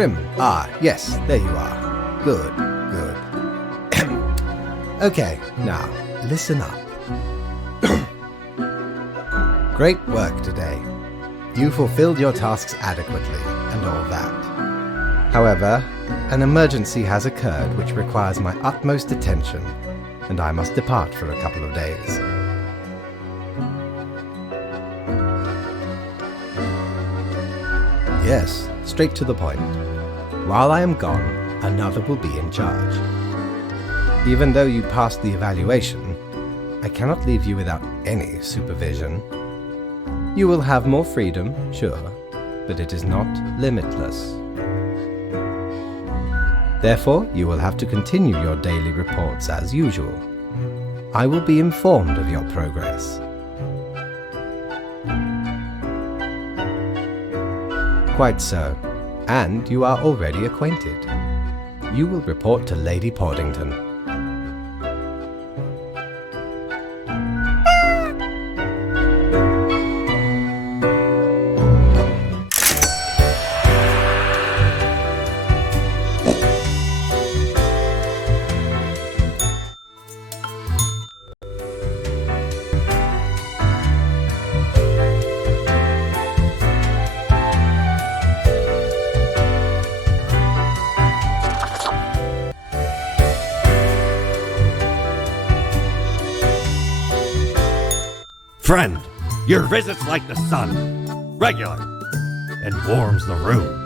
Grim. Ah, yes, there you are. Good, good. Okay, now, listen up. Great work today. You fulfilled your tasks adequately, and all that. However, an emergency has occurred which requires my utmost attention, and I must depart for a couple of days. Yes, straight to the point. While I am gone, another will be in charge. Even though you passed the evaluation, I cannot leave you without any supervision. You will have more freedom, sure, but it is not limitless. Therefore, you will have to continue your daily reports as usual. I will be informed of your progress. Quite so, and you are already acquainted. You will report to Lady Portington. Friend, your visit's like the sun, regular, and warms the room.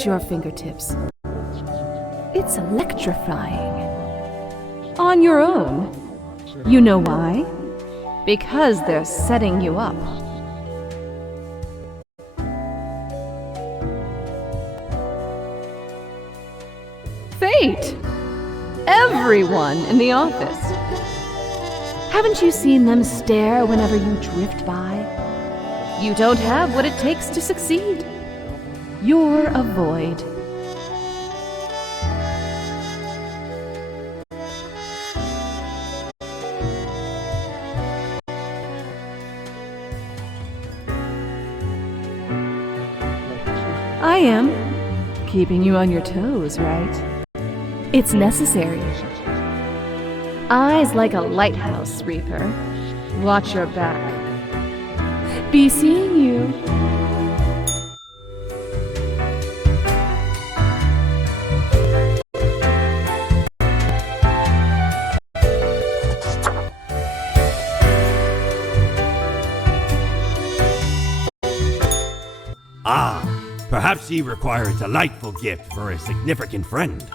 at your fingertips. It's electrifying. On your own. You know why? Because they're setting you up. Fate! Everyone in the office. Haven't you seen them stare whenever you drift by? You don't have what it takes to succeed. You're a void. I am. Keeping you on your toes, right? It's necessary. Eyes like a lighthouse, Reaper. Watch your back. Be seeing you. Ah, perhaps ye require a delightful gift for a significant friend.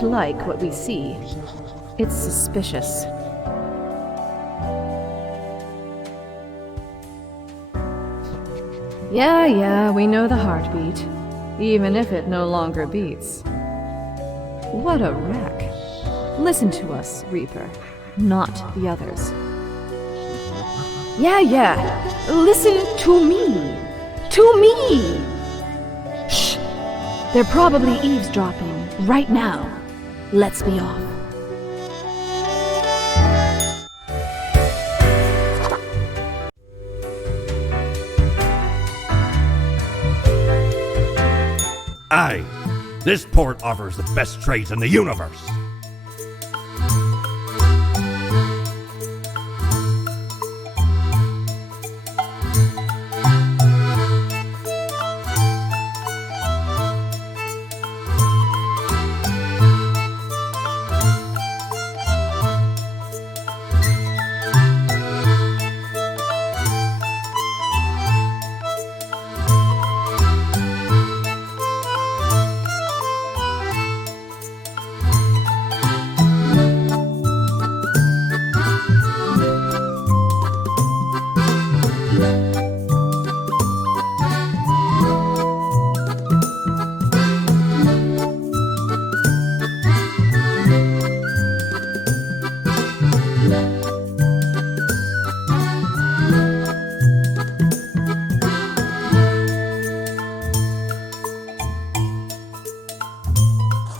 don't like what we see. It's suspicious. Yeah, we know the heartbeat, even if it no longer beats. What a wreck. Listen to us, Reaper, not the others. Yeah, listen to me. To me! Shh! They're probably eavesdropping right now. Let's be off. Aye, this port offers the best trades in the universe.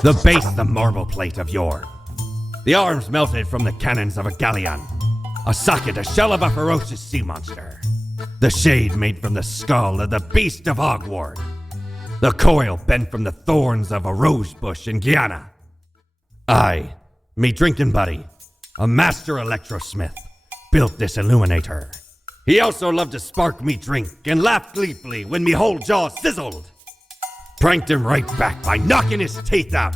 The base, the marble plate of yore. The arms melted from the cannons of a galleon. A socket, a shell of a ferocious sea monster. The shade made from the skull of the beast of Hogward. The coil bent from the thorns of a rose bush in Guyana. I, me drinking buddy, a master electrosmith, built this illuminator. He also loved to spark me drink and laughed gleefully when me whole jaw sizzled. Pranked him right back by knocking his teeth out.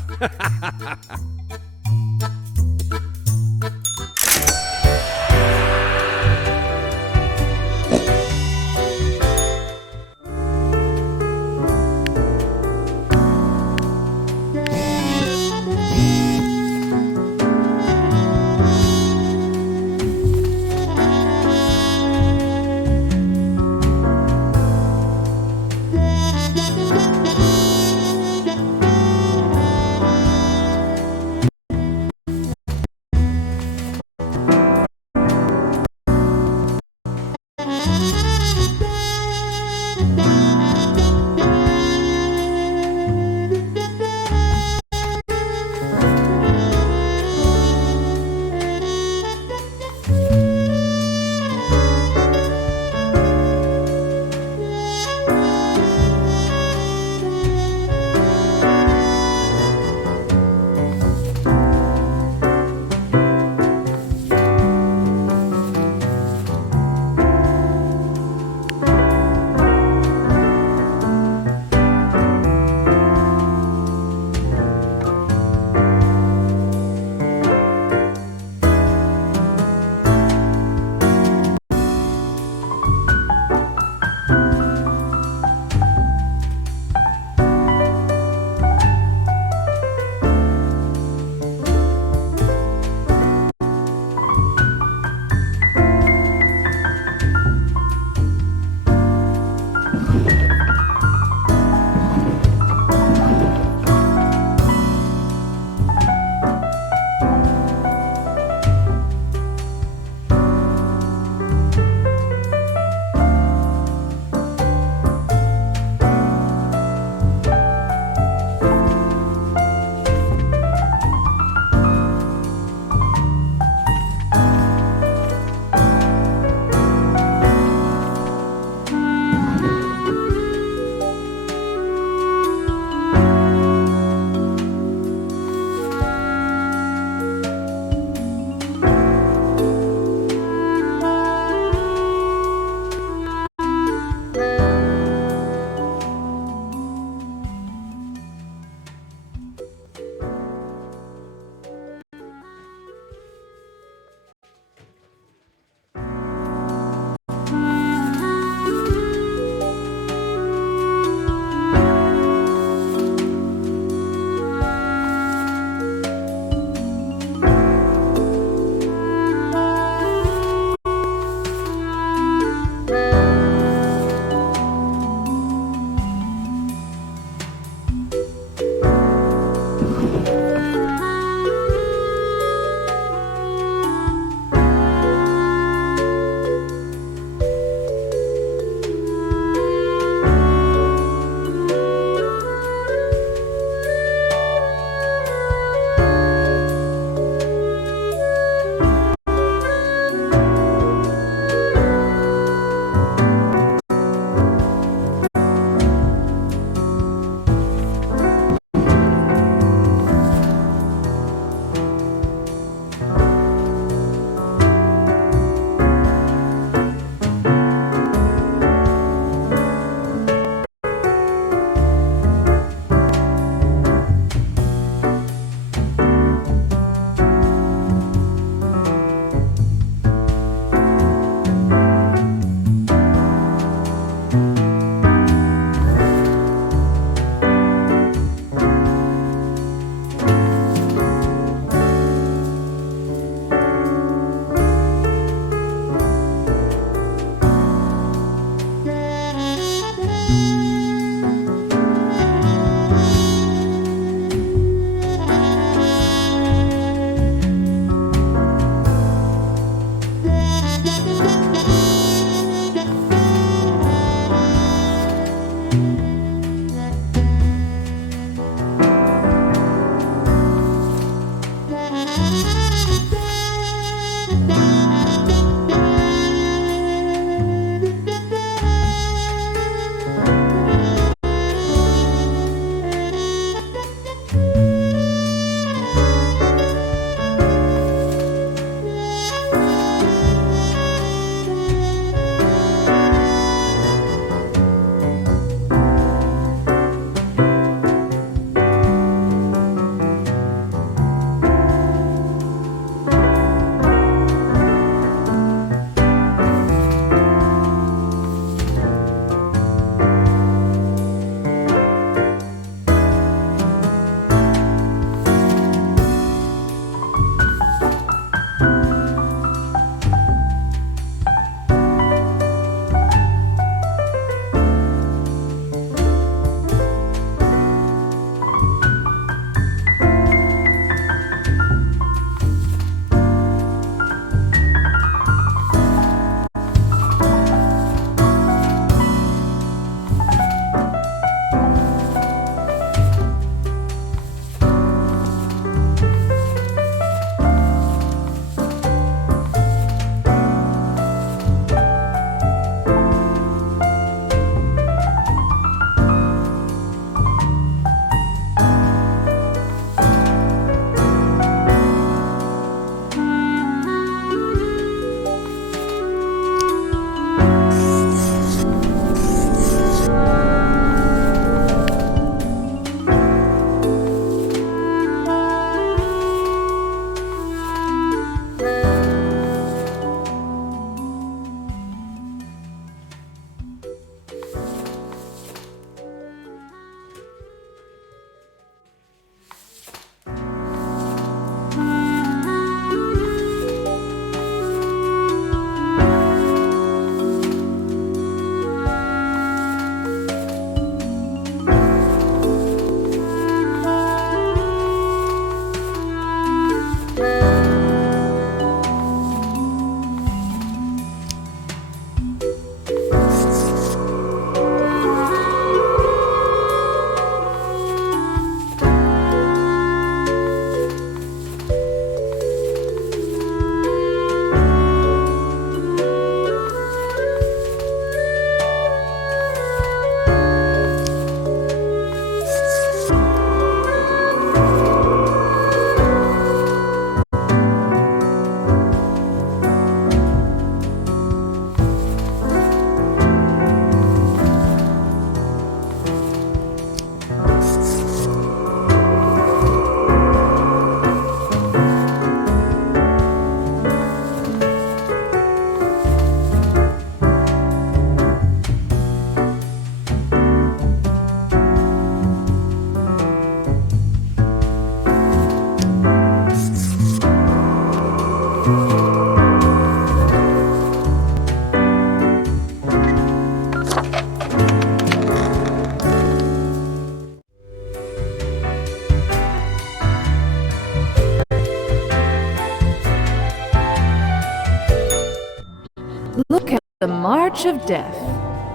Look at the march of death.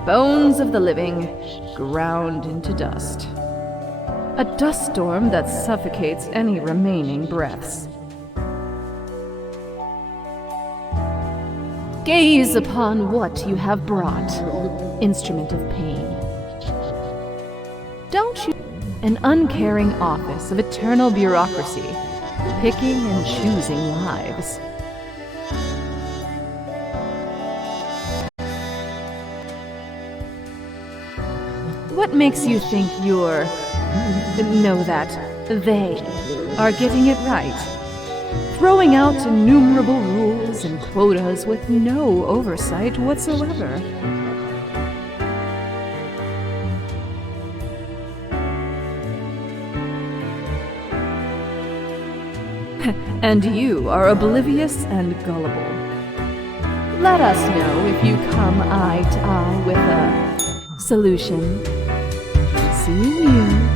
Bones of the living, ground into dust. A dust storm that suffocates any remaining breaths. Gaze upon what you have brought, instrument of pain. Don't you? An uncaring office of eternal bureaucracy, picking and choosing lives. What makes you think they are getting it right? Throwing out innumerable rules and quotas with no oversight whatsoever. And you are oblivious and gullible. Let us know if you come eye to eye with a solution. Seeing you.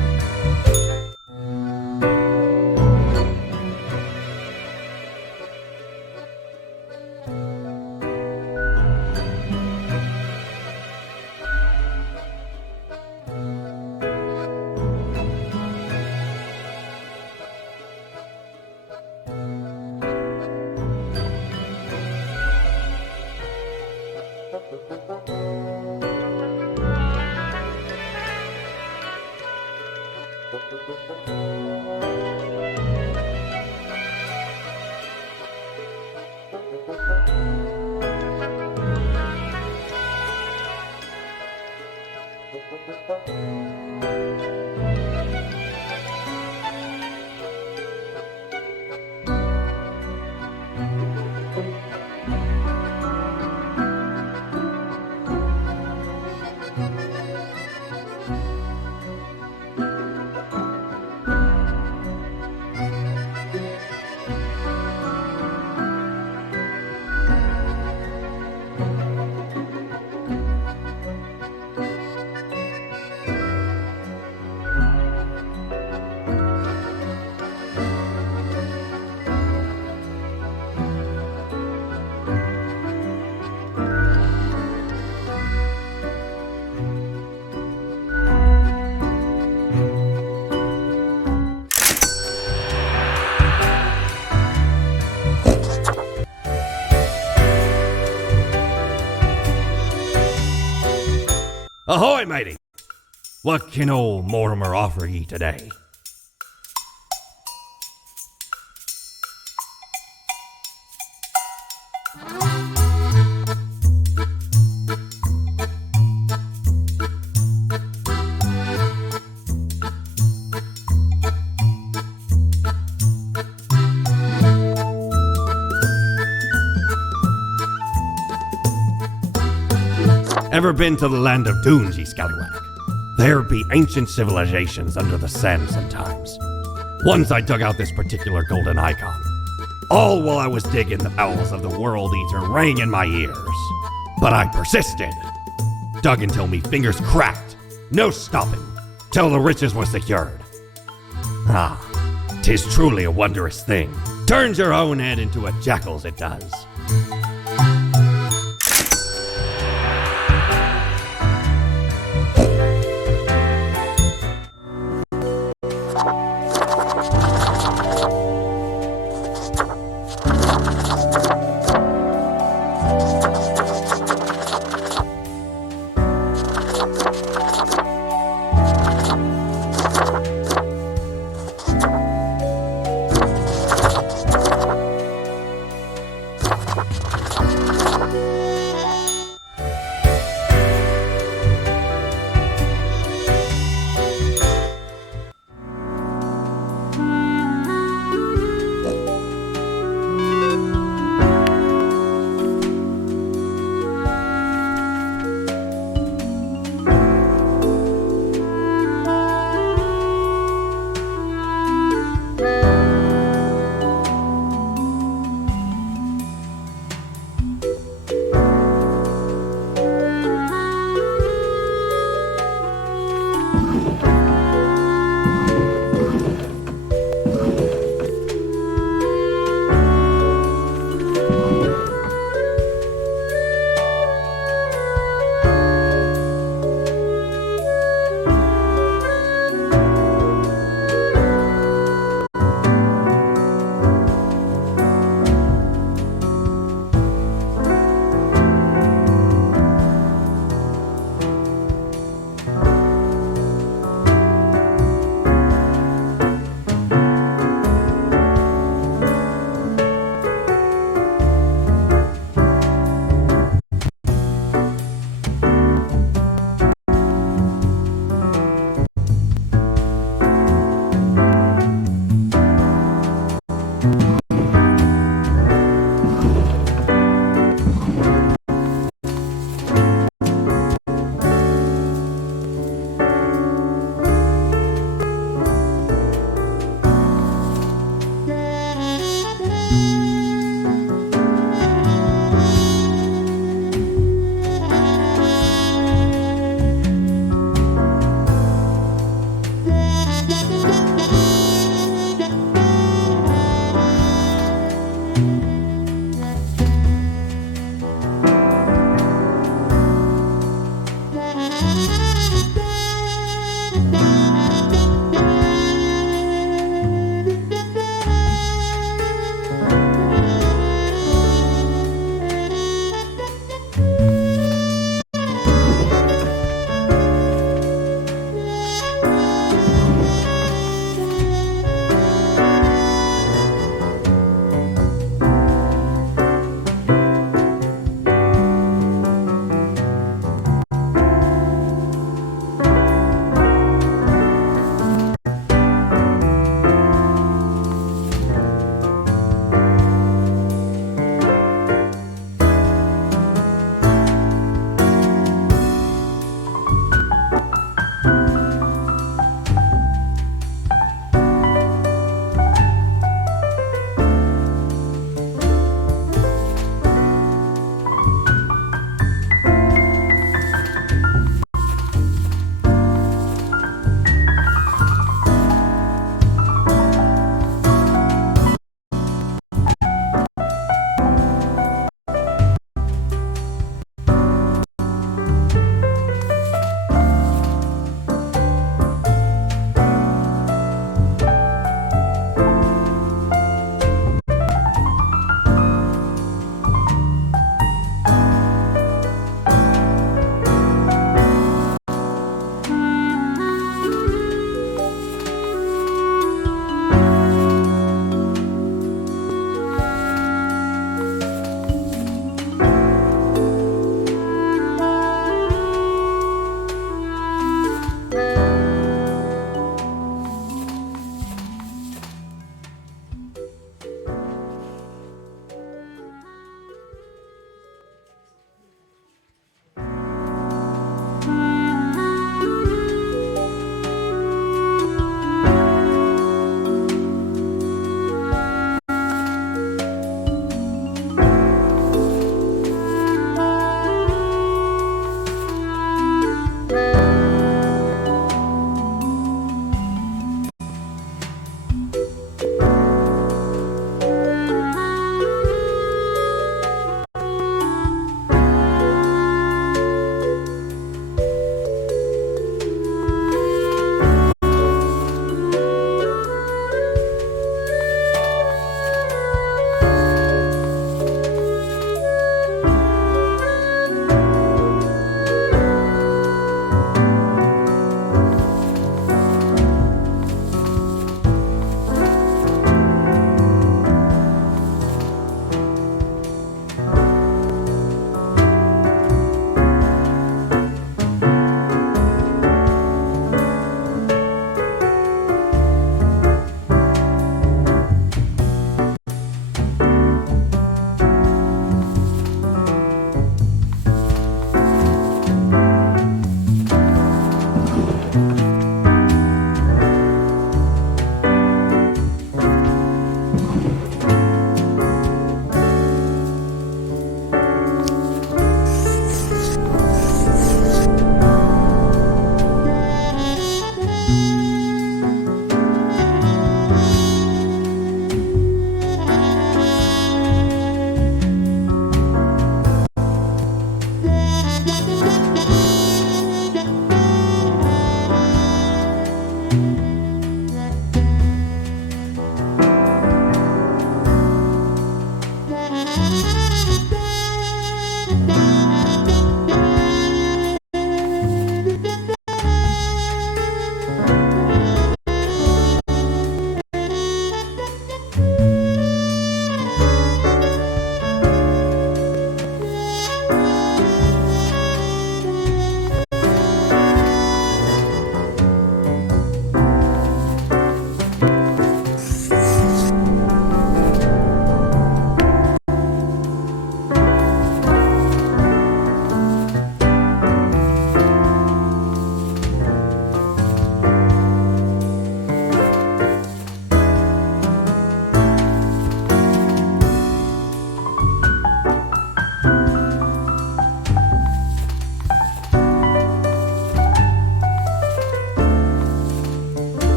Ahoy, matey! What can old Mortimer offer ye today? Ever been to the land of dunes, ye scallywag? There be ancient civilizations under the sand sometimes. Once I dug out this particular golden icon. All while I was digging, the bowels of the World Eater rang in my ears. But I persisted. Dug until me fingers cracked. No stopping. Till the riches were secured. Ah, 'tis truly a wondrous thing. Turns your own head into a jackal's, it does.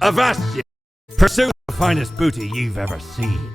Avast ye! Pursue the finest booty you've ever seen.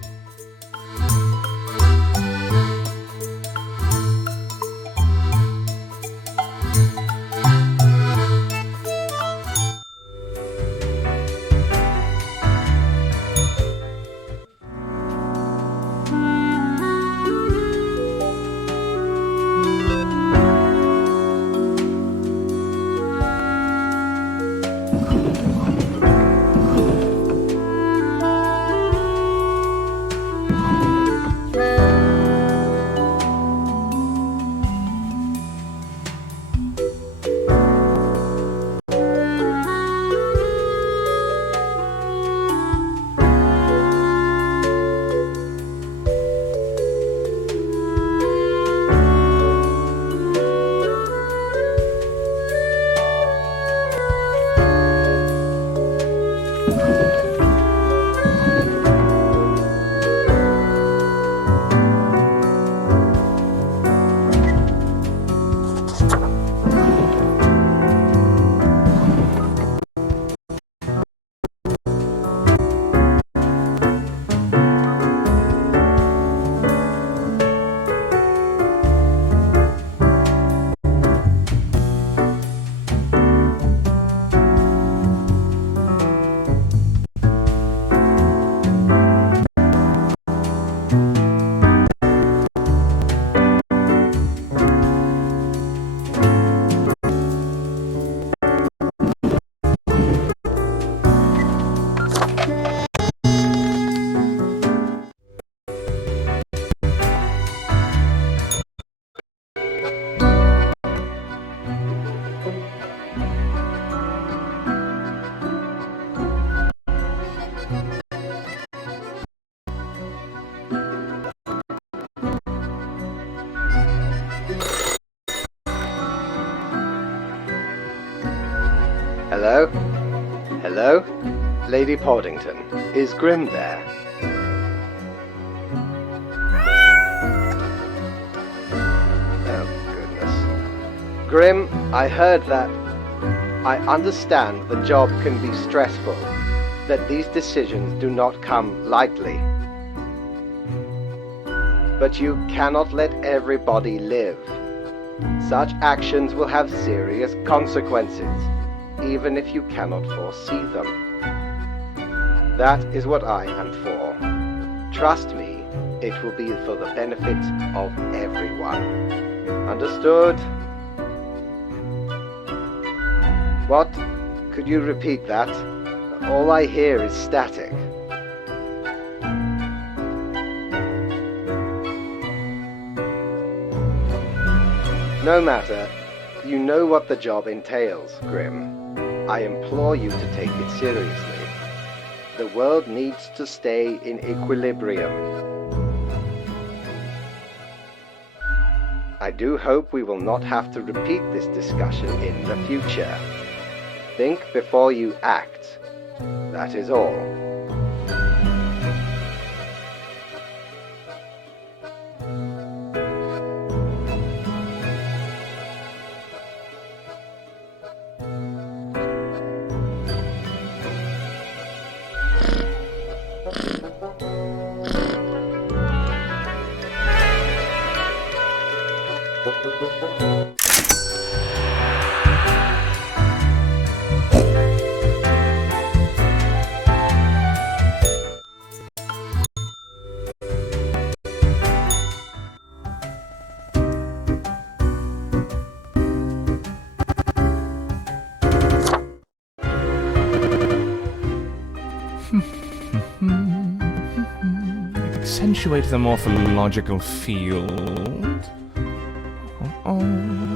Hello? Hello? Lady Poddington, is Grim there? Oh, goodness. Grim, I heard that. I understand the job can be stressful, that these decisions do not come lightly. But you cannot let everybody live. Such actions will have serious consequences, even if you cannot foresee them. That is what I am for. Trust me, it will be for the benefit of everyone. Understood? What? Could you repeat that? All I hear is static. No matter. You know what the job entails, Grim. I implore you to take it seriously. The world needs to stay in equilibrium. I do hope we will not have to repeat this discussion in the future. Think before you act. That is all. accentuate the morphological field.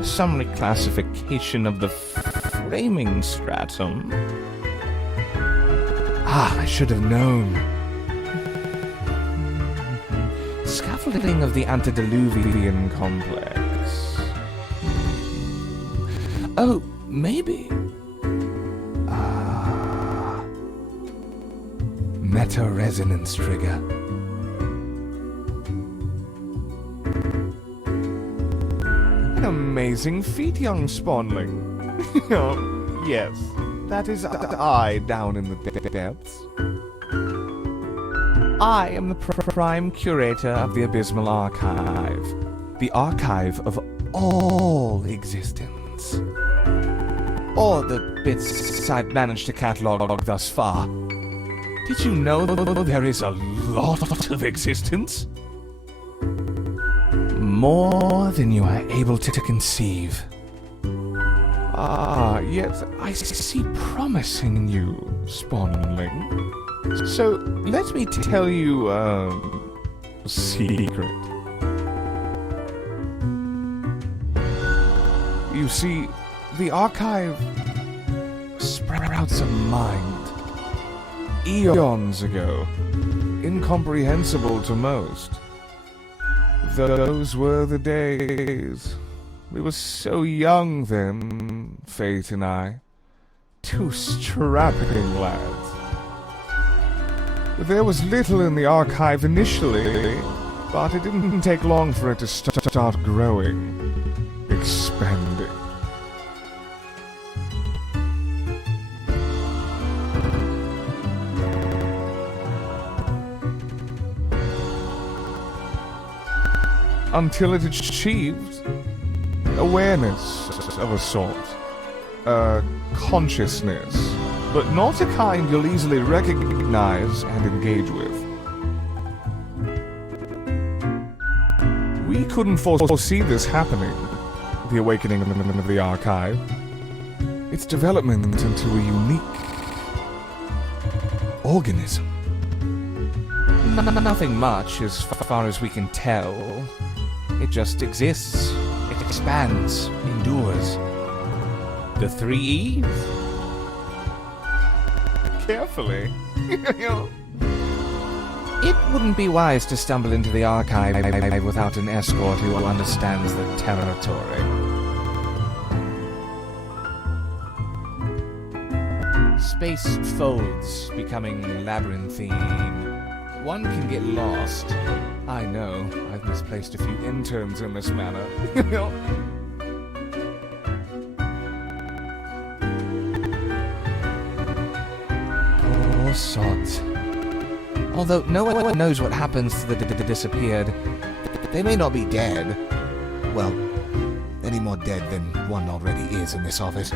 Some reclassification of the framing stratum. I should have known. Scaffolding of the antediluvian complex. Oh, maybe. Meta-resonance trigger. An amazing feat, young spawnling. Oh, yes, that is I down in the depths. I am the prime curator of the Abysmal Archive. The archive of all existence. Or the bits I've managed to catalog thus far. Did you know there is a lot of existence? More than you are able to conceive. Yet I see promise in you, spawnling. So, let me tell you a secret. You see, the archive sprouts a mind. Eons ago, incomprehensible to most. Those were the days. We were so young then, Fate and I. Two strapping lads. There was little in the archive initially, but it didn't take long for it to start growing, expanding. Until it achieved awareness of a sort. Consciousness. But not a kind you'll easily recognize and engage with. We couldn't foresee this happening, the awakening of the archive. Its development into a unique organism. Nothing much as far as we can tell. It just exists. It expands, endures. The 3 E's? Carefully. It wouldn't be wise to stumble into the archive without an escort who understands the territory. Space folds, becoming labyrinthine. One can get lost. I know, I've misplaced a few interns in this manner. Poor sods. Although no one knows what happens to the disappeared, they may not be dead. Well, any more dead than one already is in this office.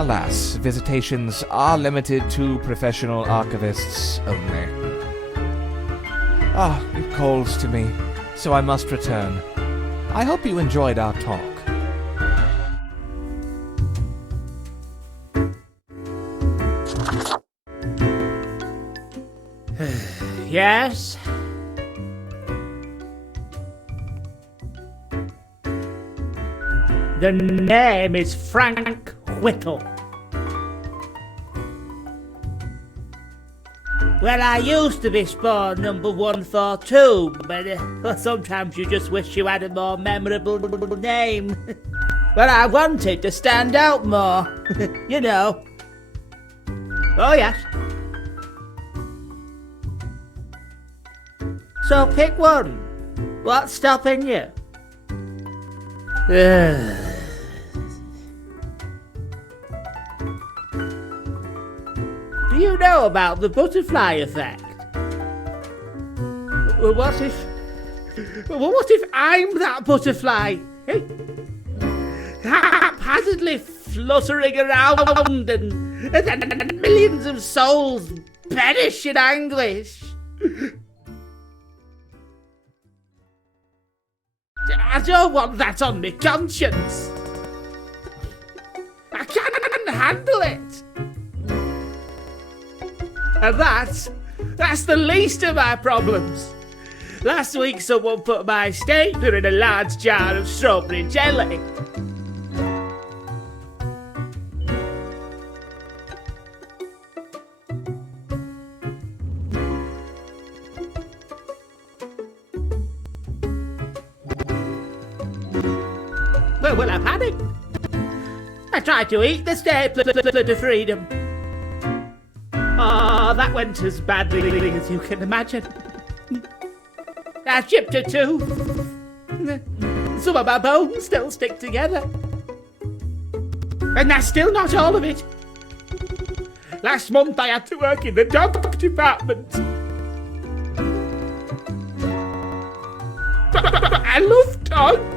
Alas, visitations are limited to professional archivists only. It calls to me, so I must return. I hope you enjoyed our talk. Yes? The name is Frank Whittle. Well, I used to be spawn number 142, but sometimes you just wish you had a more memorable name. Well, I wanted to stand out more, you know. Oh, yes. So pick one. What's stopping you? Do you know about the butterfly effect? What if I'm that butterfly? Haphazardly fluttering around and millions of souls perish in anguish. I don't want that on my conscience. I can't handle it. And that's the least of my problems. Last week someone put my stapler in a large jar of strawberry jelly. Well, I panicked. I tried to eat the stapler to freedom. Oh, that went as badly as you can imagine. I chipped it too. Some of my bones still stick together. And that's still not all of it. Last month I had to work in the dog department. I love dogs.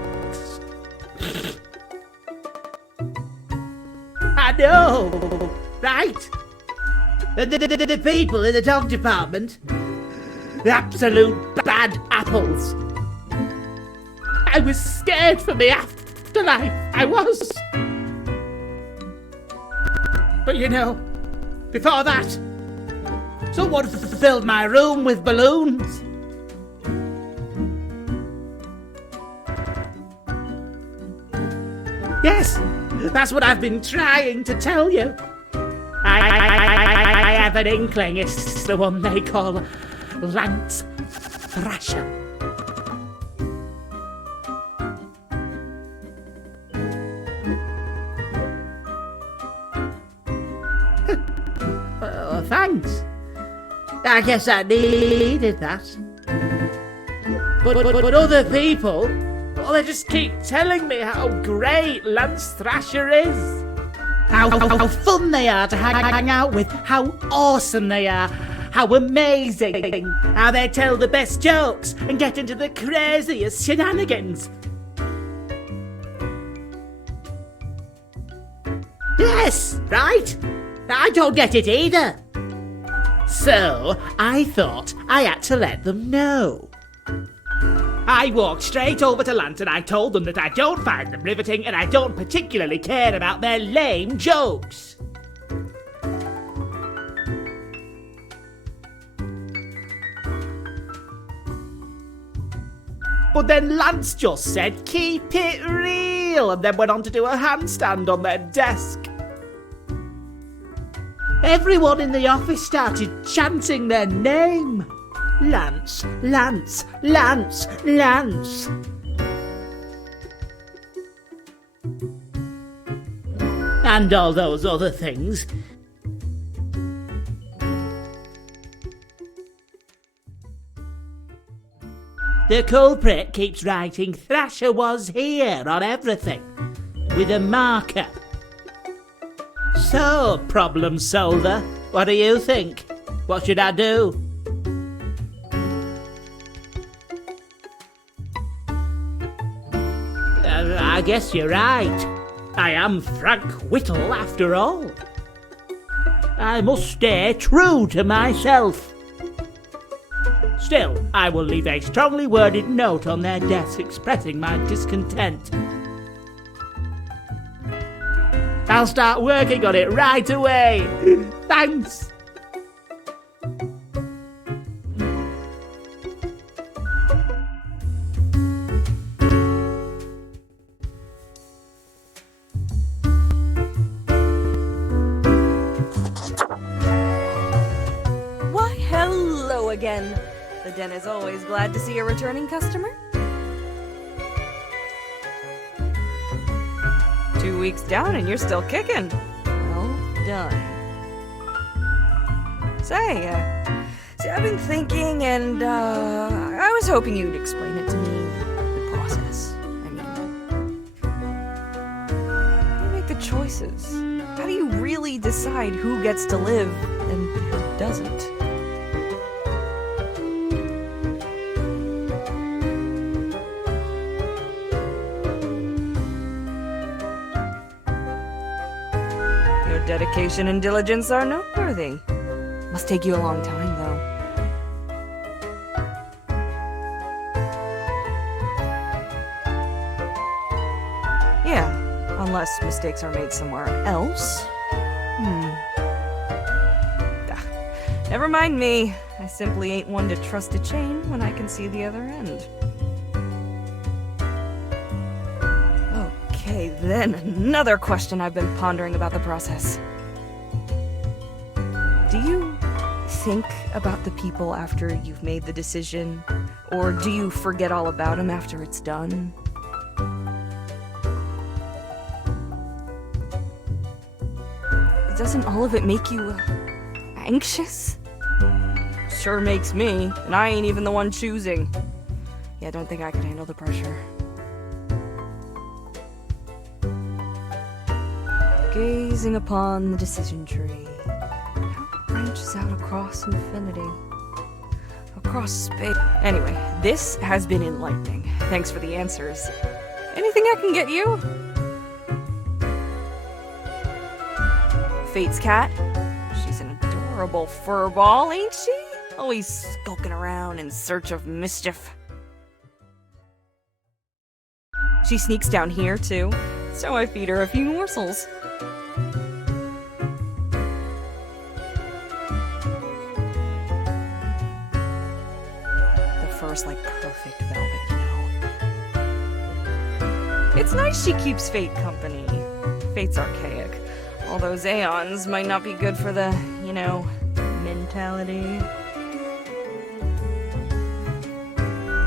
I know, right? The people in the dog department, absolute bad apples. I was scared for the afterlife, I was. But you know, before that, someone filled my room with balloons. Yes, that's what I've been trying to tell you. I have an inkling it's the one they call Lance Thrasher. Oh, thanks. I guess I needed that. But other people, well, they just keep telling me how great Lance Thrasher is. How fun they are to hang out with, how awesome they are, how amazing, how they tell the best jokes and get into the craziest shenanigans. Yes, right? I don't get it either. So I thought I had to let them know. I walked straight over to Lance and I told them that I don't find them riveting and I don't particularly care about their lame jokes. But then Lance just said, keep it real, and then went on to do a handstand on their desk. Everyone in the office started chanting their name. Lance, Lance, Lance, Lance. And all those other things. The culprit keeps writing Thrasher was here on everything, with a marker. So, problem solver, what do you think? What should I do? I guess you're right. I am Frank Whittle after all. I must stay true to myself. Still, I will leave a strongly worded note on their desk expressing my discontent. I'll start working on it right away. Thanks. Why, hello again. The den is always glad to see a returning customer. 2 weeks down and you're still kicking. Well done. Say, I've been thinking and, I was hoping you'd explain it to me, the process. I mean, you make the choices. How do you really decide who gets to live and who doesn't? Dedication and diligence are noteworthy. Must take you a long time, though. Yeah, unless mistakes are made somewhere else. Never mind me. I simply ain't one to trust a chain when I can see the other end. Okay, then another question I've been pondering about the process. Do you think about the people after you've made the decision? Or do you forget all about them after it's done? Doesn't all of it make you anxious? Sure makes me, and I ain't even the one choosing. Yeah, I don't think I could handle the pressure. Gazing upon the decision tree, how it branches out across infinity, across space. Anyway, this has been enlightening. Thanks for the answers. Anything I can get you? Fate's cat? She's an adorable furball, ain't she? Always skulking around in search of mischief. She sneaks down here, too, so I feed her a few morsels. The fur's like perfect velvet, you know. It's nice she keeps Fate company. Fate's archaic. All those aeons might not be good for the, you know, mentality.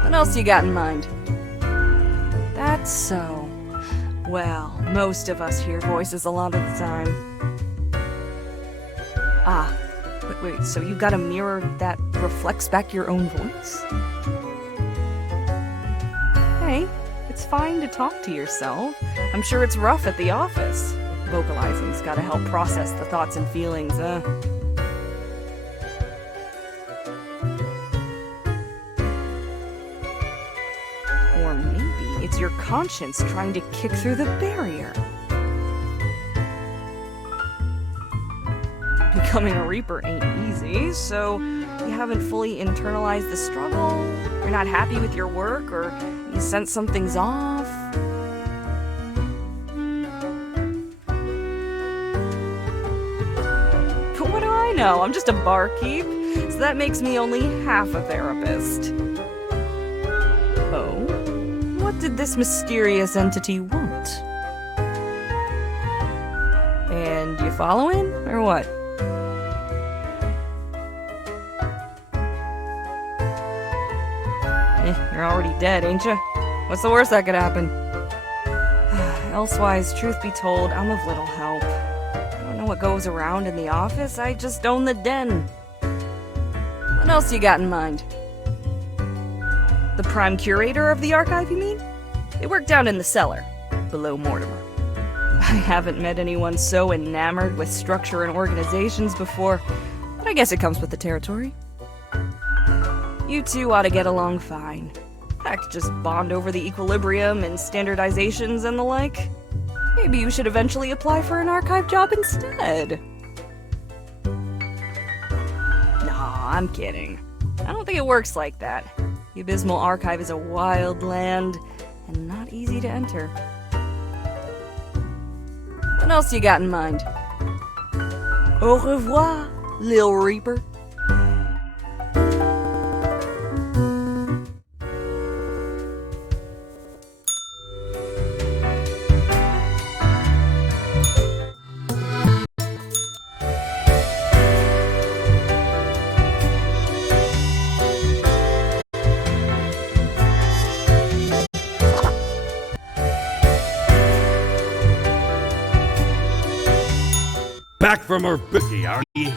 What else you got in mind? That's so. Well, most of us hear voices a lot of the time. Ah, wait, so you got a mirror that reflects back your own voice? Hey, it's fine to talk to yourself. I'm sure it's rough at the office. Vocalizing's gotta help process the thoughts and feelings, Or maybe it's your conscience trying to kick through the barrier. Becoming a Reaper ain't easy, so you haven't fully internalized the struggle, you're not happy with your work, or you sense something's off. No, I'm just a barkeep, so that makes me only half a therapist. Oh? What did this mysterious entity want? And you following, or what? You're already dead, ain't you? What's the worst that could happen? Elsewise, truth be told, I'm of little help. What goes around in the office, I just own the den. What else you got in mind? The prime curator of the archive, you mean? They work down in the cellar, below Mortimer. I haven't met anyone so enamored with structure and organizations before, but I guess it comes with the territory. You two ought to get along fine. Heck, just bond over the equilibrium and standardizations and the like. Maybe you should eventually apply for an archive job instead. Nah, I'm kidding. I don't think it works like that. The Abysmal Archive is a wild land, and not easy to enter. What else you got in mind? Au revoir, Lil Reaper. Back from her bookie, are ye?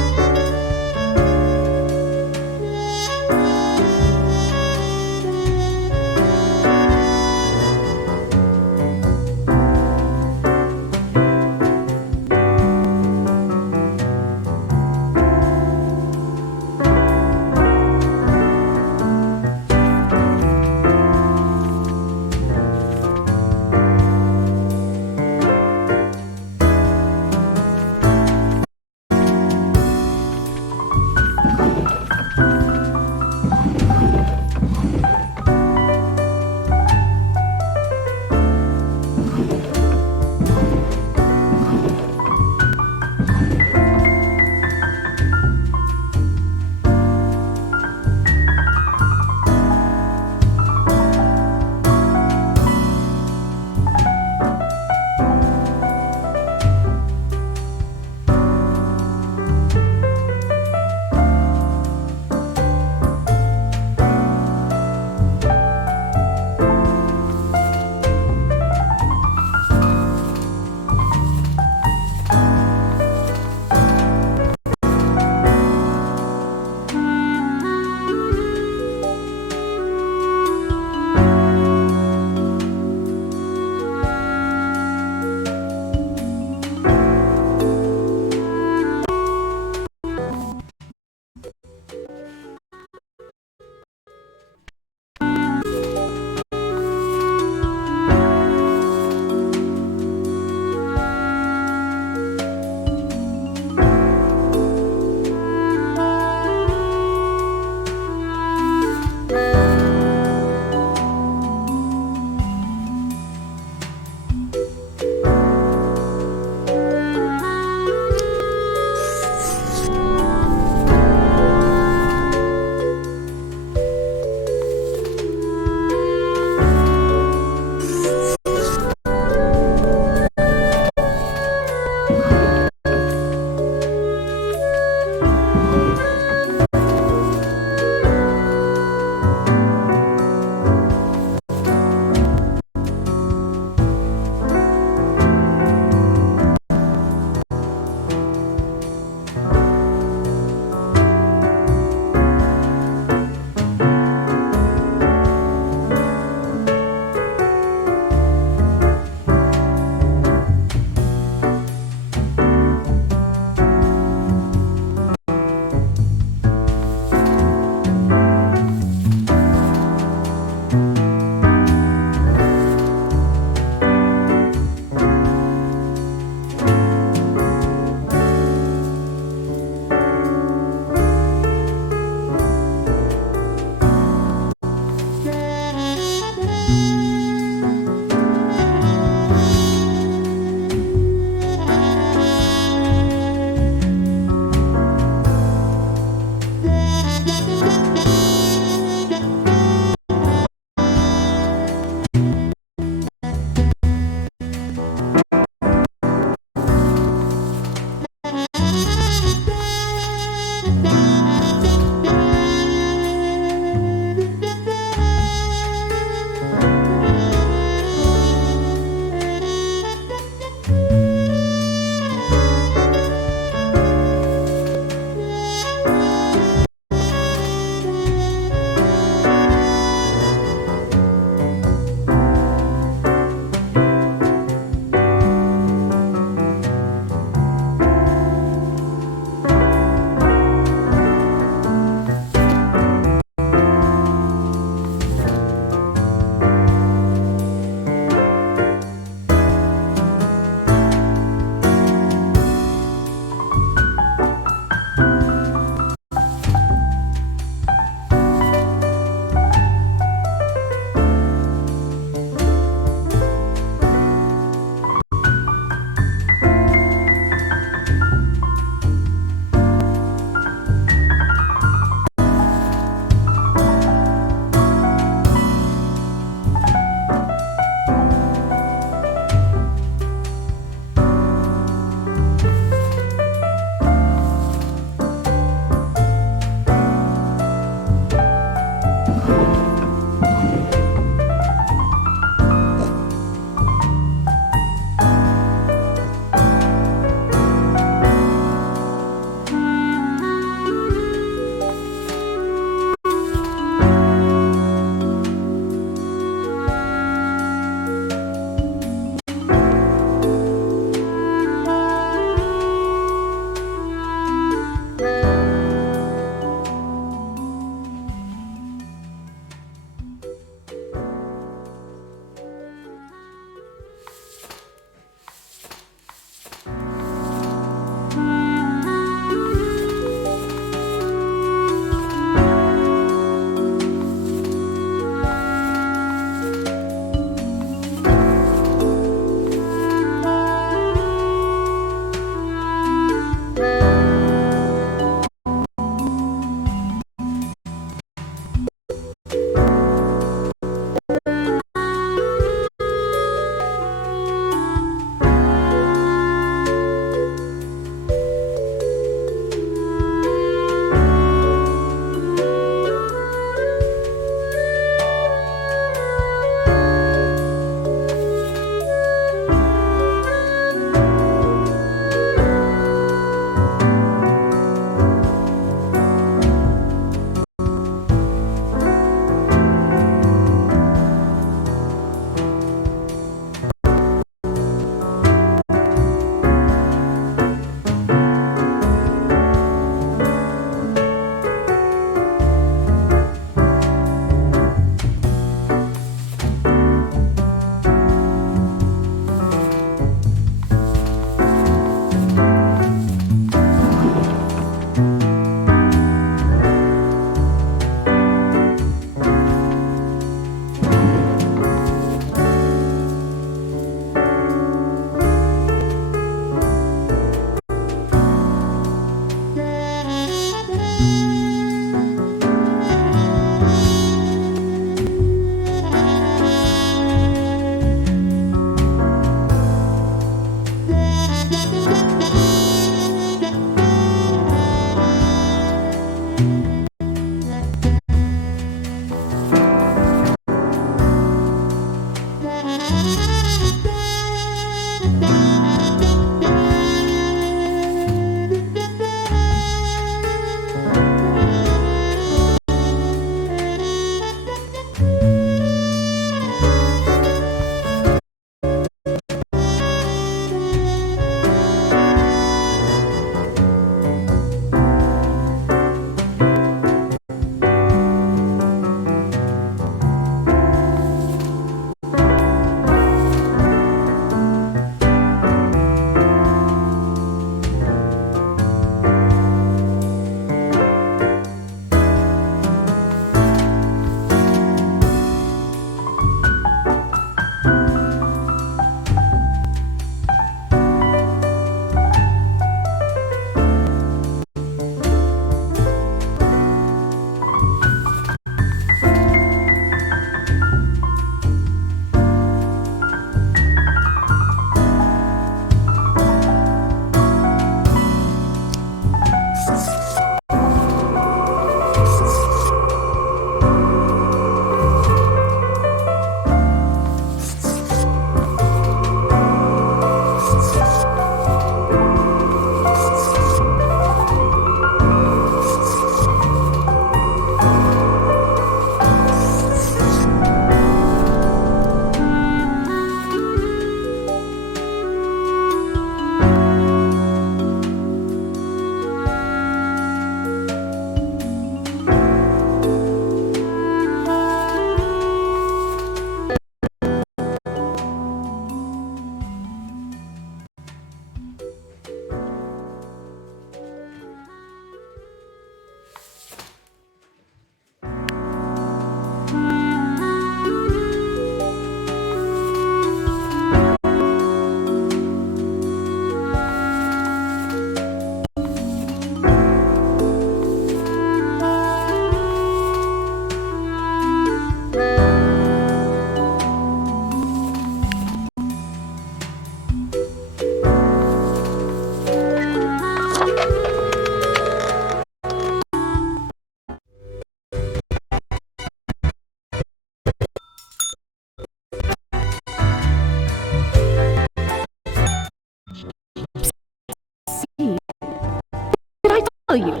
tell you.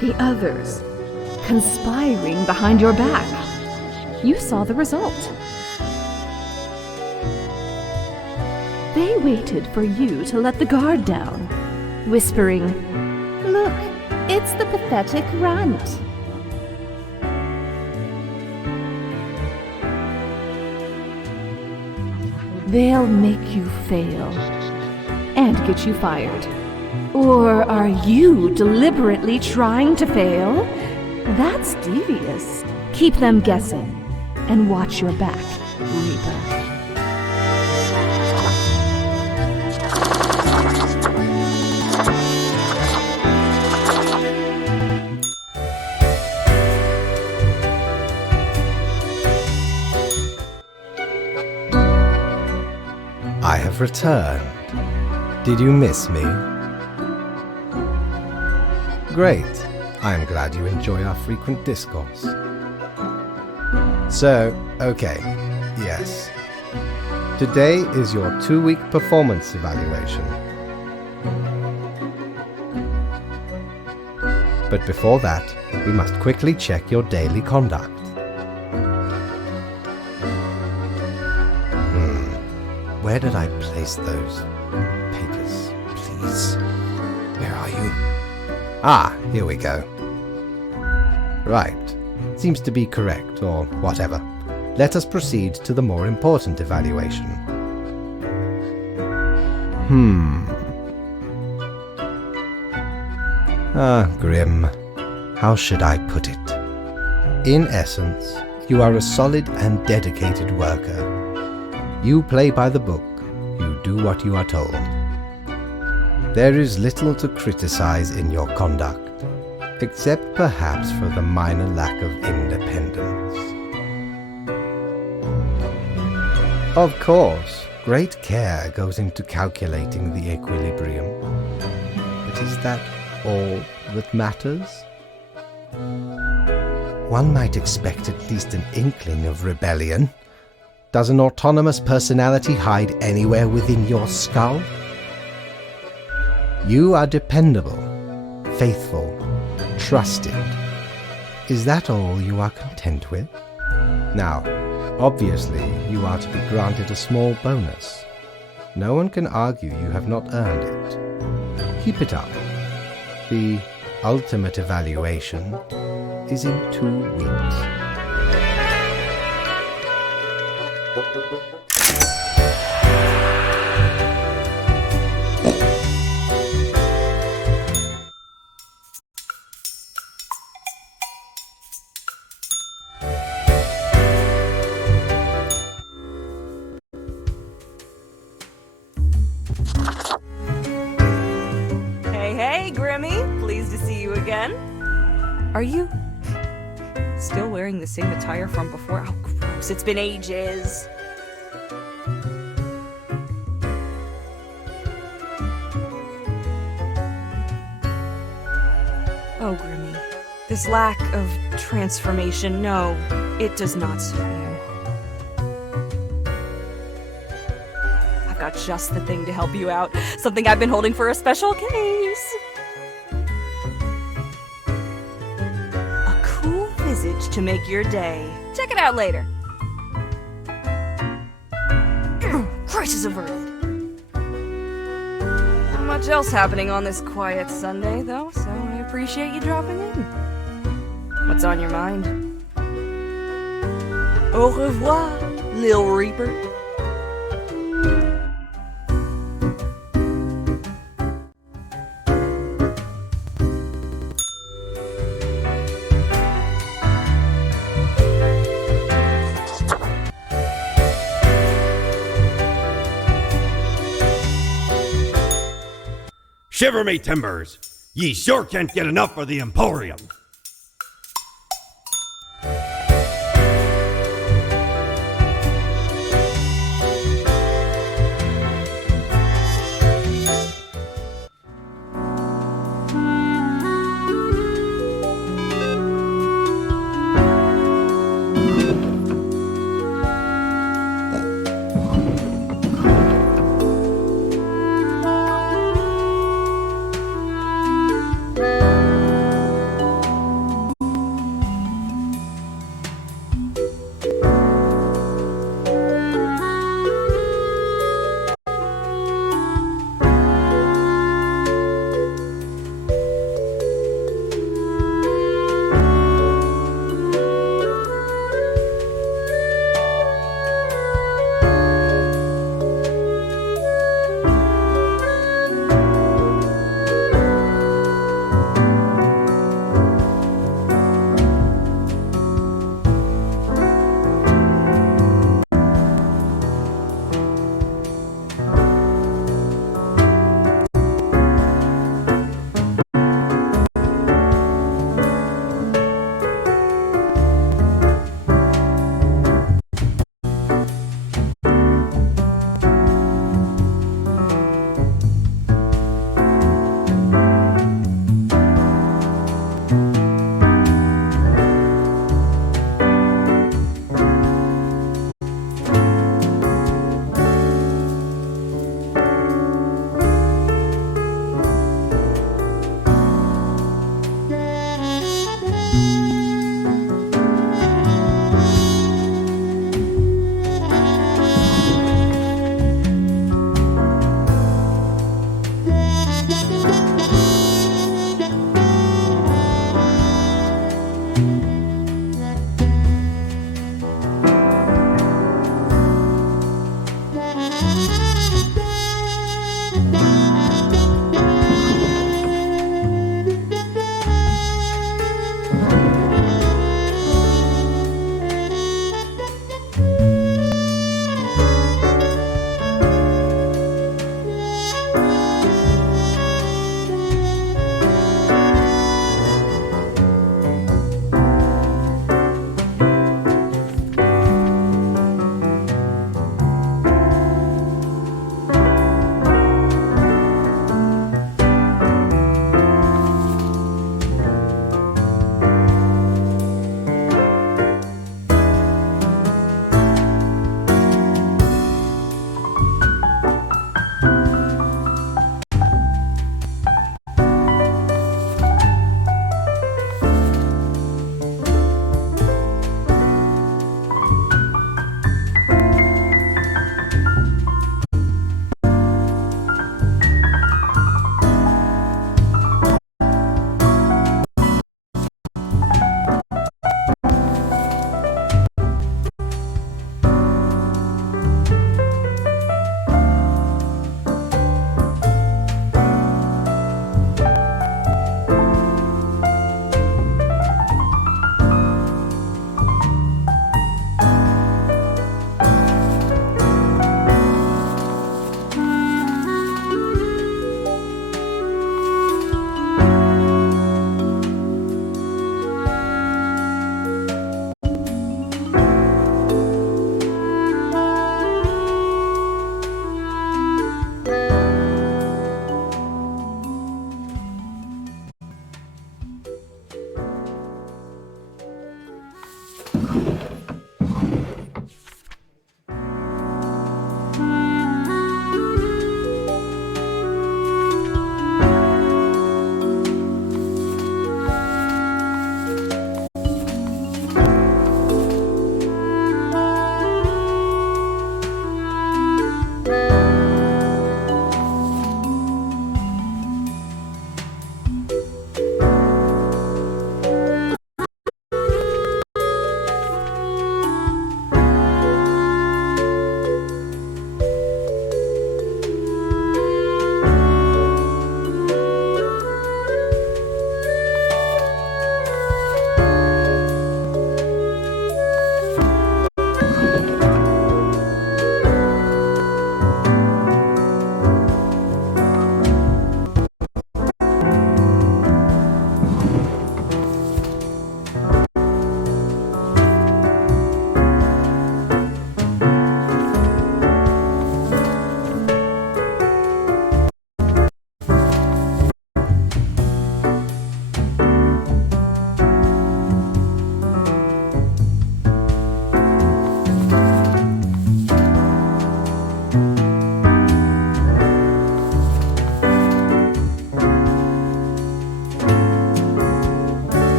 The others conspiring behind your back. You saw the result. They waited for you to let the guard down, whispering, "Look, it's the pathetic runt." They'll make you fail and get you fired. Or are you deliberately trying to fail? That's devious. Keep them guessing and watch your back, Reaper. I have returned. Did you miss me? Great. I am glad you enjoy our frequent discourse. So, okay, yes. Today is your 2-week performance evaluation. But before that, we must quickly check your daily conduct. Where did I place those papers, please? Where are you? Ah, here we go. Right. Seems to be correct, or whatever. Let us proceed to the more important evaluation. Grim. How should I put it? In essence, you are a solid and dedicated worker. You play by the book. You do what you are told. There is little to criticize in your conduct, except perhaps for the minor lack of independence. Of course, great care goes into calculating the equilibrium. But is that all that matters? One might expect at least an inkling of rebellion. Does an autonomous personality hide anywhere within your skull? You are dependable, faithful, trusted. Is that all you are content with? Now, obviously, you are to be granted a small bonus. No one can argue you have not earned it. Keep it up. The ultimate evaluation is in 2 weeks. Hey, Grimmy. Pleased to see you again. Are you still wearing the same attire from before? Oh, gross. It's been ages. Oh, Grimmy. This lack of transformation, no, it does not suit you. I've got just the thing to help you out. Something I've been holding for a special case. A cool visage to make your day. Check it out later. Crisis averted. Not much else happening on this quiet Sunday, though, so I appreciate you dropping in. What's on your mind? Au revoir, Lil Reaper. Shiver me timbers! Ye sure can't get enough of the Emporium.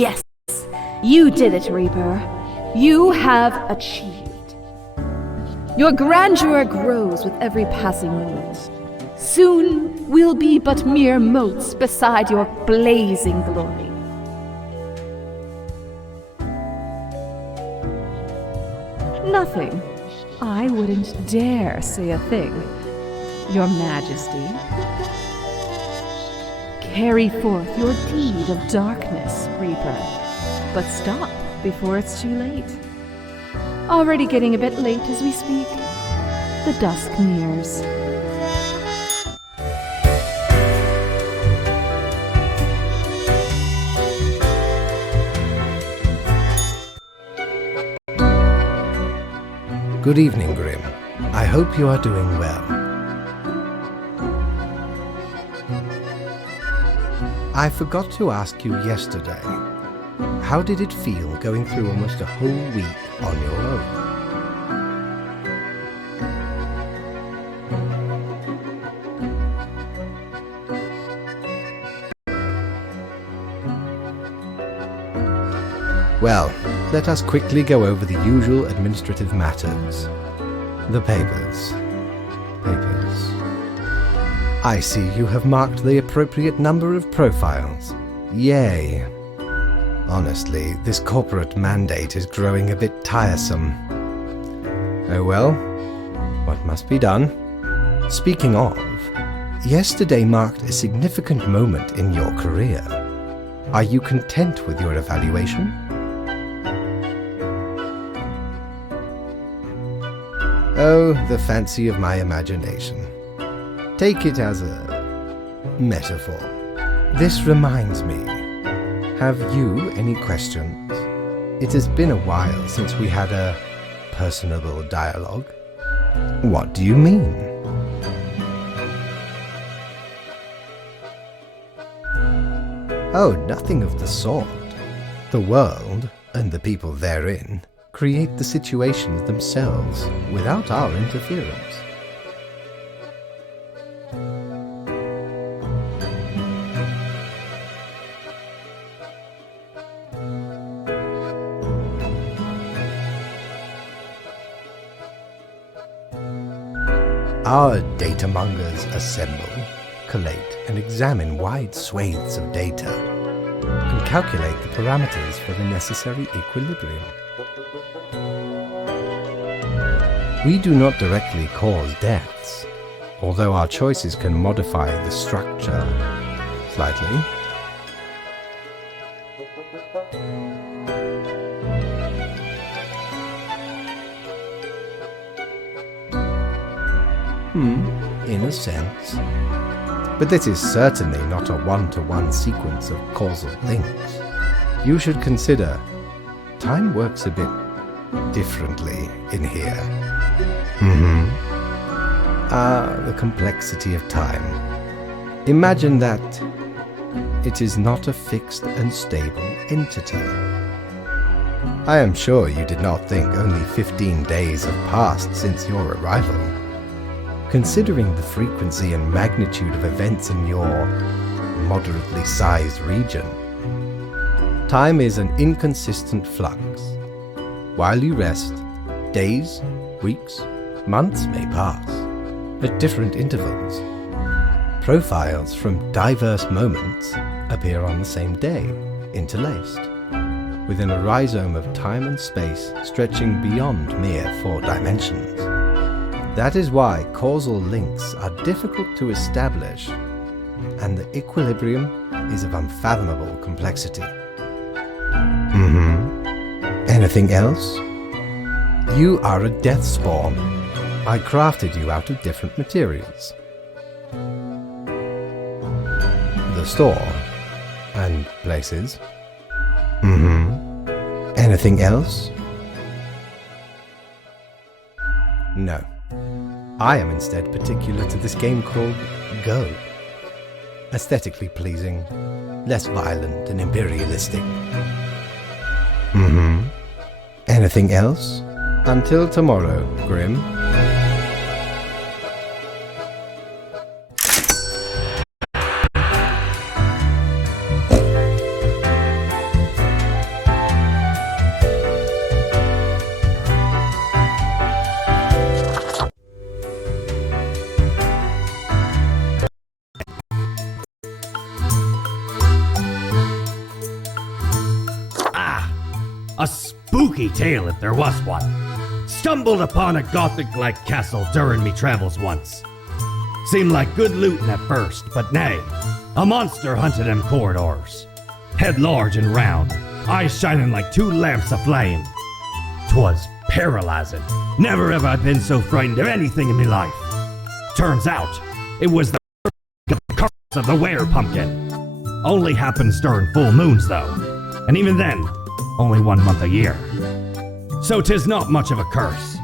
Yes, you did it, Reaper. You have achieved. Your grandeur grows with every passing moment. Soon we'll be but mere motes beside your blazing glory. Nothing. I wouldn't dare say a thing, Your Majesty. Carry forth your deed of darkness, Reaper. But stop before it's too late. Already getting a bit late as we speak. The dusk nears. Good evening, Grim. I hope you are doing well. I forgot to ask you yesterday. How did it feel going through almost a whole week on your own? Well, let us quickly go over the usual administrative matters. The papers. I see you have marked the appropriate number of profiles. Yay. Honestly, this corporate mandate is growing a bit tiresome. Oh well, what must be done? Speaking of, yesterday marked a significant moment in your career. Are you content with your evaluation? Oh, the fancy of my imagination. Take it as a metaphor. This reminds me. Have you any questions? It has been a while since we had a personable dialogue. What do you mean? Oh, nothing of the sort. The world, and the people therein, create the situations themselves without our interference. Our data mongers assemble, collate, and examine wide swathes of data, and calculate the parameters for the necessary equilibrium. We do not directly cause deaths, although our choices can modify the structure slightly. In a sense. But this is certainly not a one-to-one sequence of causal links. You should consider time works a bit differently in here. The complexity of time. Imagine that it is not a fixed and stable entity. I am sure you did not think only 15 days have passed since your arrival. Considering the frequency and magnitude of events in your moderately sized region, time is an inconsistent flux. While you rest, days, weeks, months may pass, at different intervals. Profiles from diverse moments appear on the same day, interlaced, within a rhizome of time and space stretching beyond mere 4 dimensions. That is why causal links are difficult to establish, and the equilibrium is of unfathomable complexity. Anything else? You are a death spawn. I crafted you out of different materials. The store and places. Anything else? No. I am instead particular to this game called Go. Aesthetically pleasing, less violent and imperialistic. Anything else? Until tomorrow, Grim. A spooky tale if there was one. Stumbled upon a Gothic-like castle during me travels once. Seemed like good looting at first, but nay, a monster hunted them corridors. Head large and round, eyes shining like two lamps aflame. 'Twas paralyzing. Never have I been so frightened of anything in me life. Turns out, it was the curse of the were-pumpkin. Only happens during full moons, though. And even then, only 1 month a year. So 'tis not much of a curse.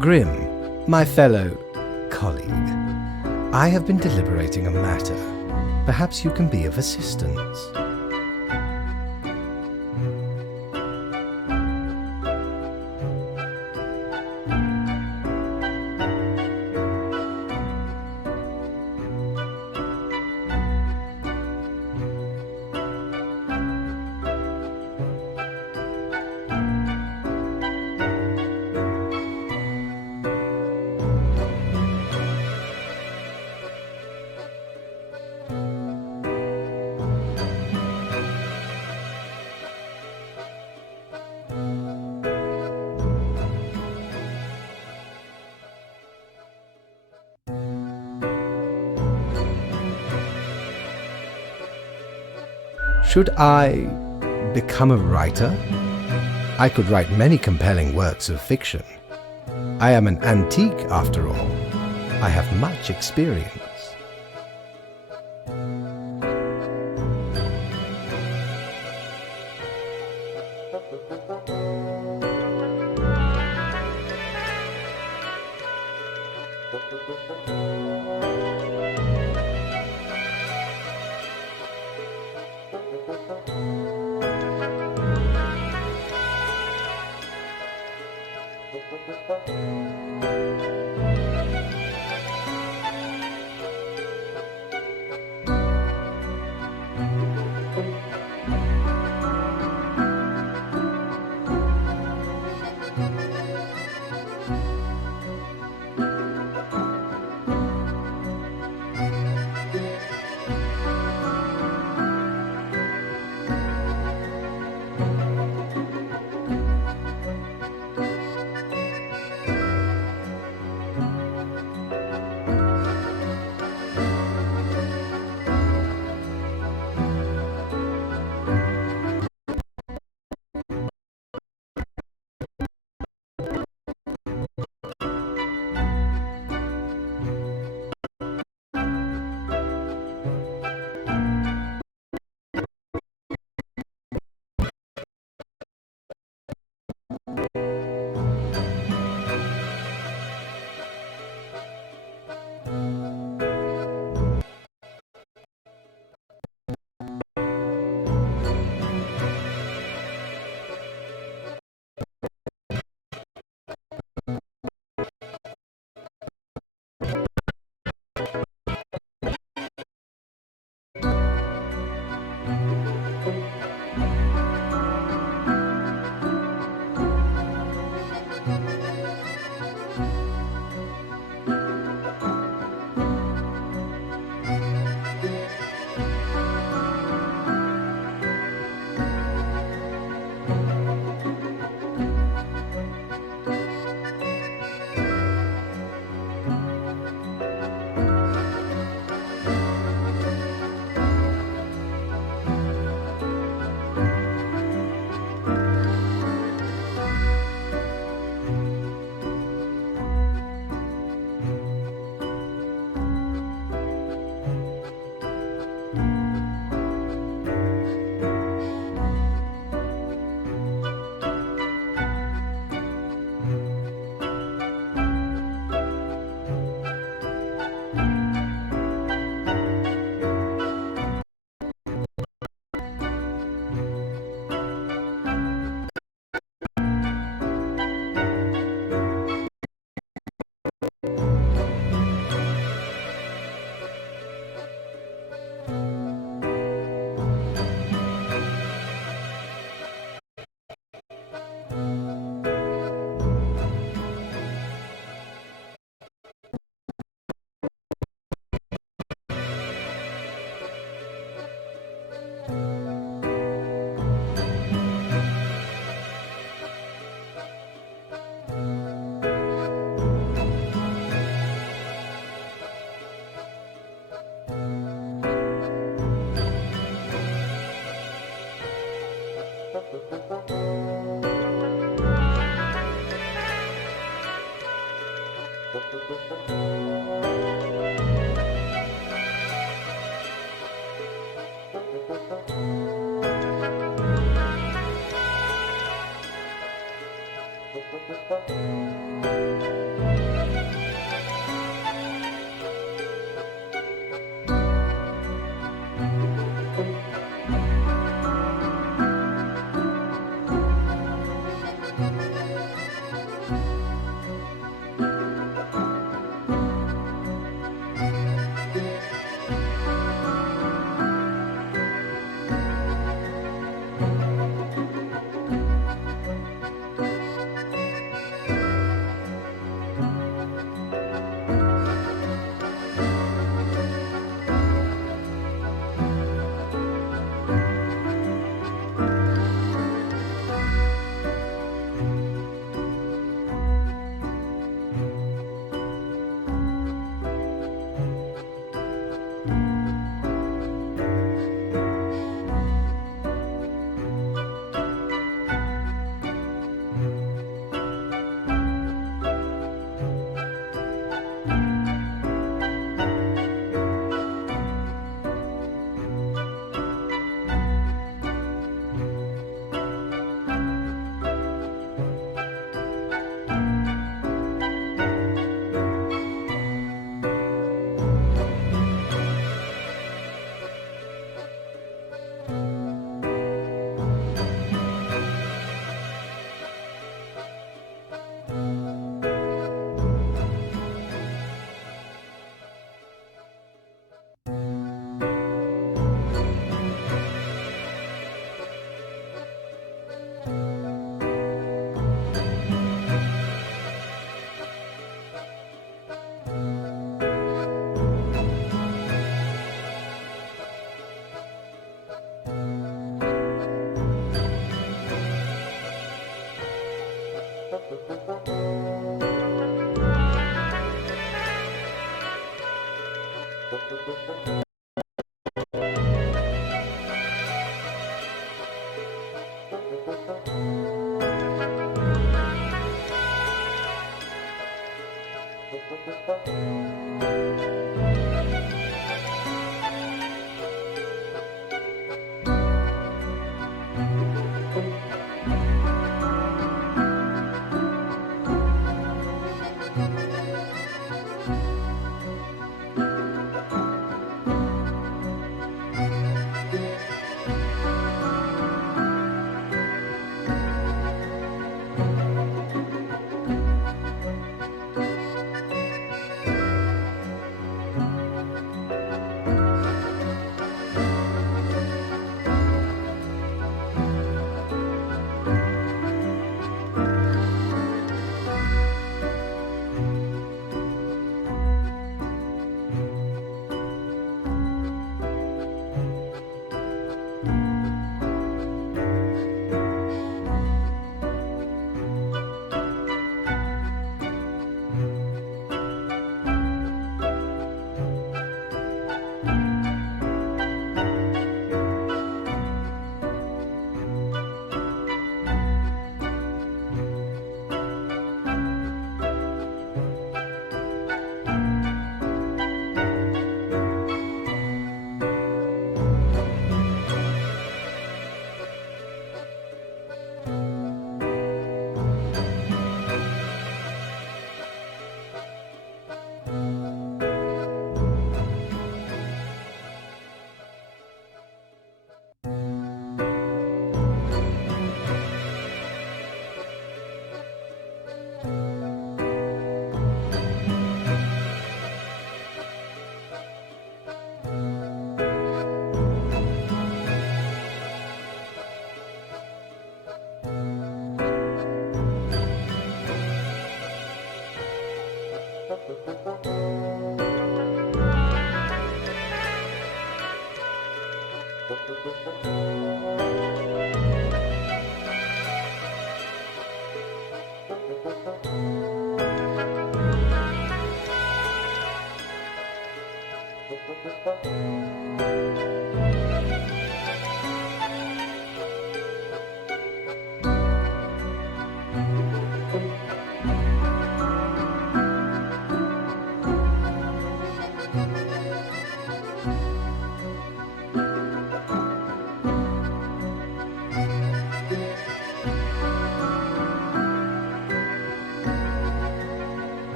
Grim, my fellow colleague, I have been deliberating a matter. Perhaps you can be of assistance. Should I become a writer? I could write many compelling works of fiction. I am an antique, after all. I have much experience.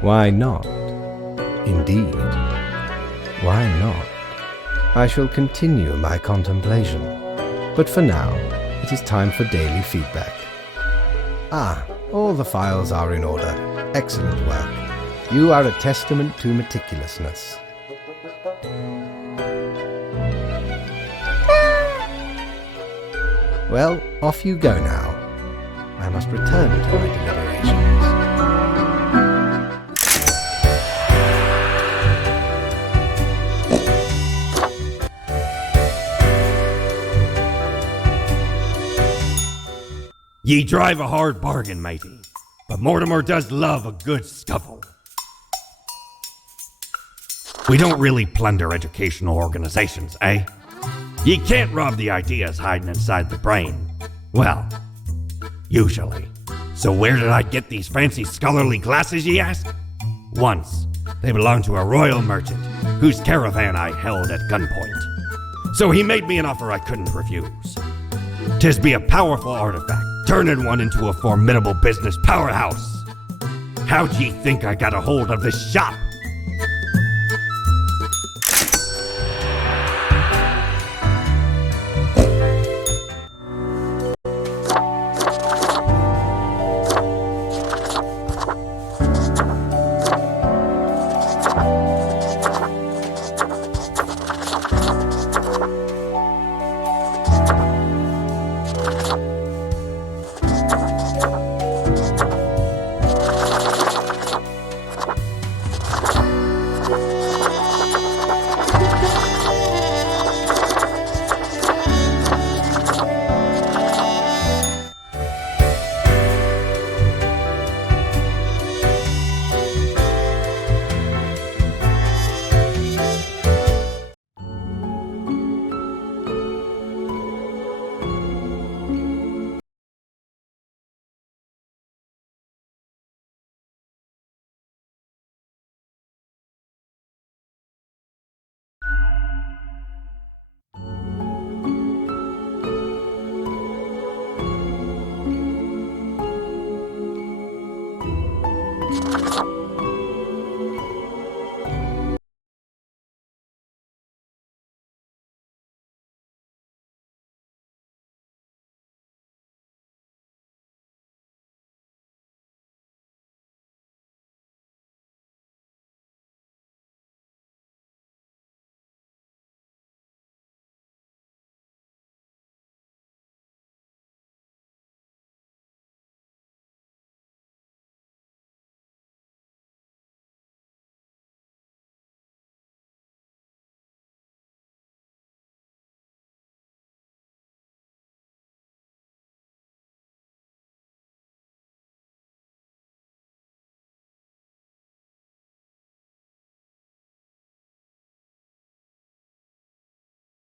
Why not? Indeed, why not? I shall continue my contemplation, but for now, it is time for daily feedback. Ah, all the files are in order. Excellent work. You are a testament to meticulousness. Well, off you go now. I must return to my deliberations. Ye drive a hard bargain, matey, but Mortimer does love a good scuffle. We don't really plunder educational organizations, eh? Ye can't rob the ideas hiding inside the brain. Well, usually. So where did I get these fancy scholarly glasses, ye ask? Once, they belonged to a royal merchant, whose caravan I held at gunpoint. So he made me an offer I couldn't refuse. 'Tis be a powerful artifact, turning one into a formidable business powerhouse. How'd ye think I got a hold of this shop?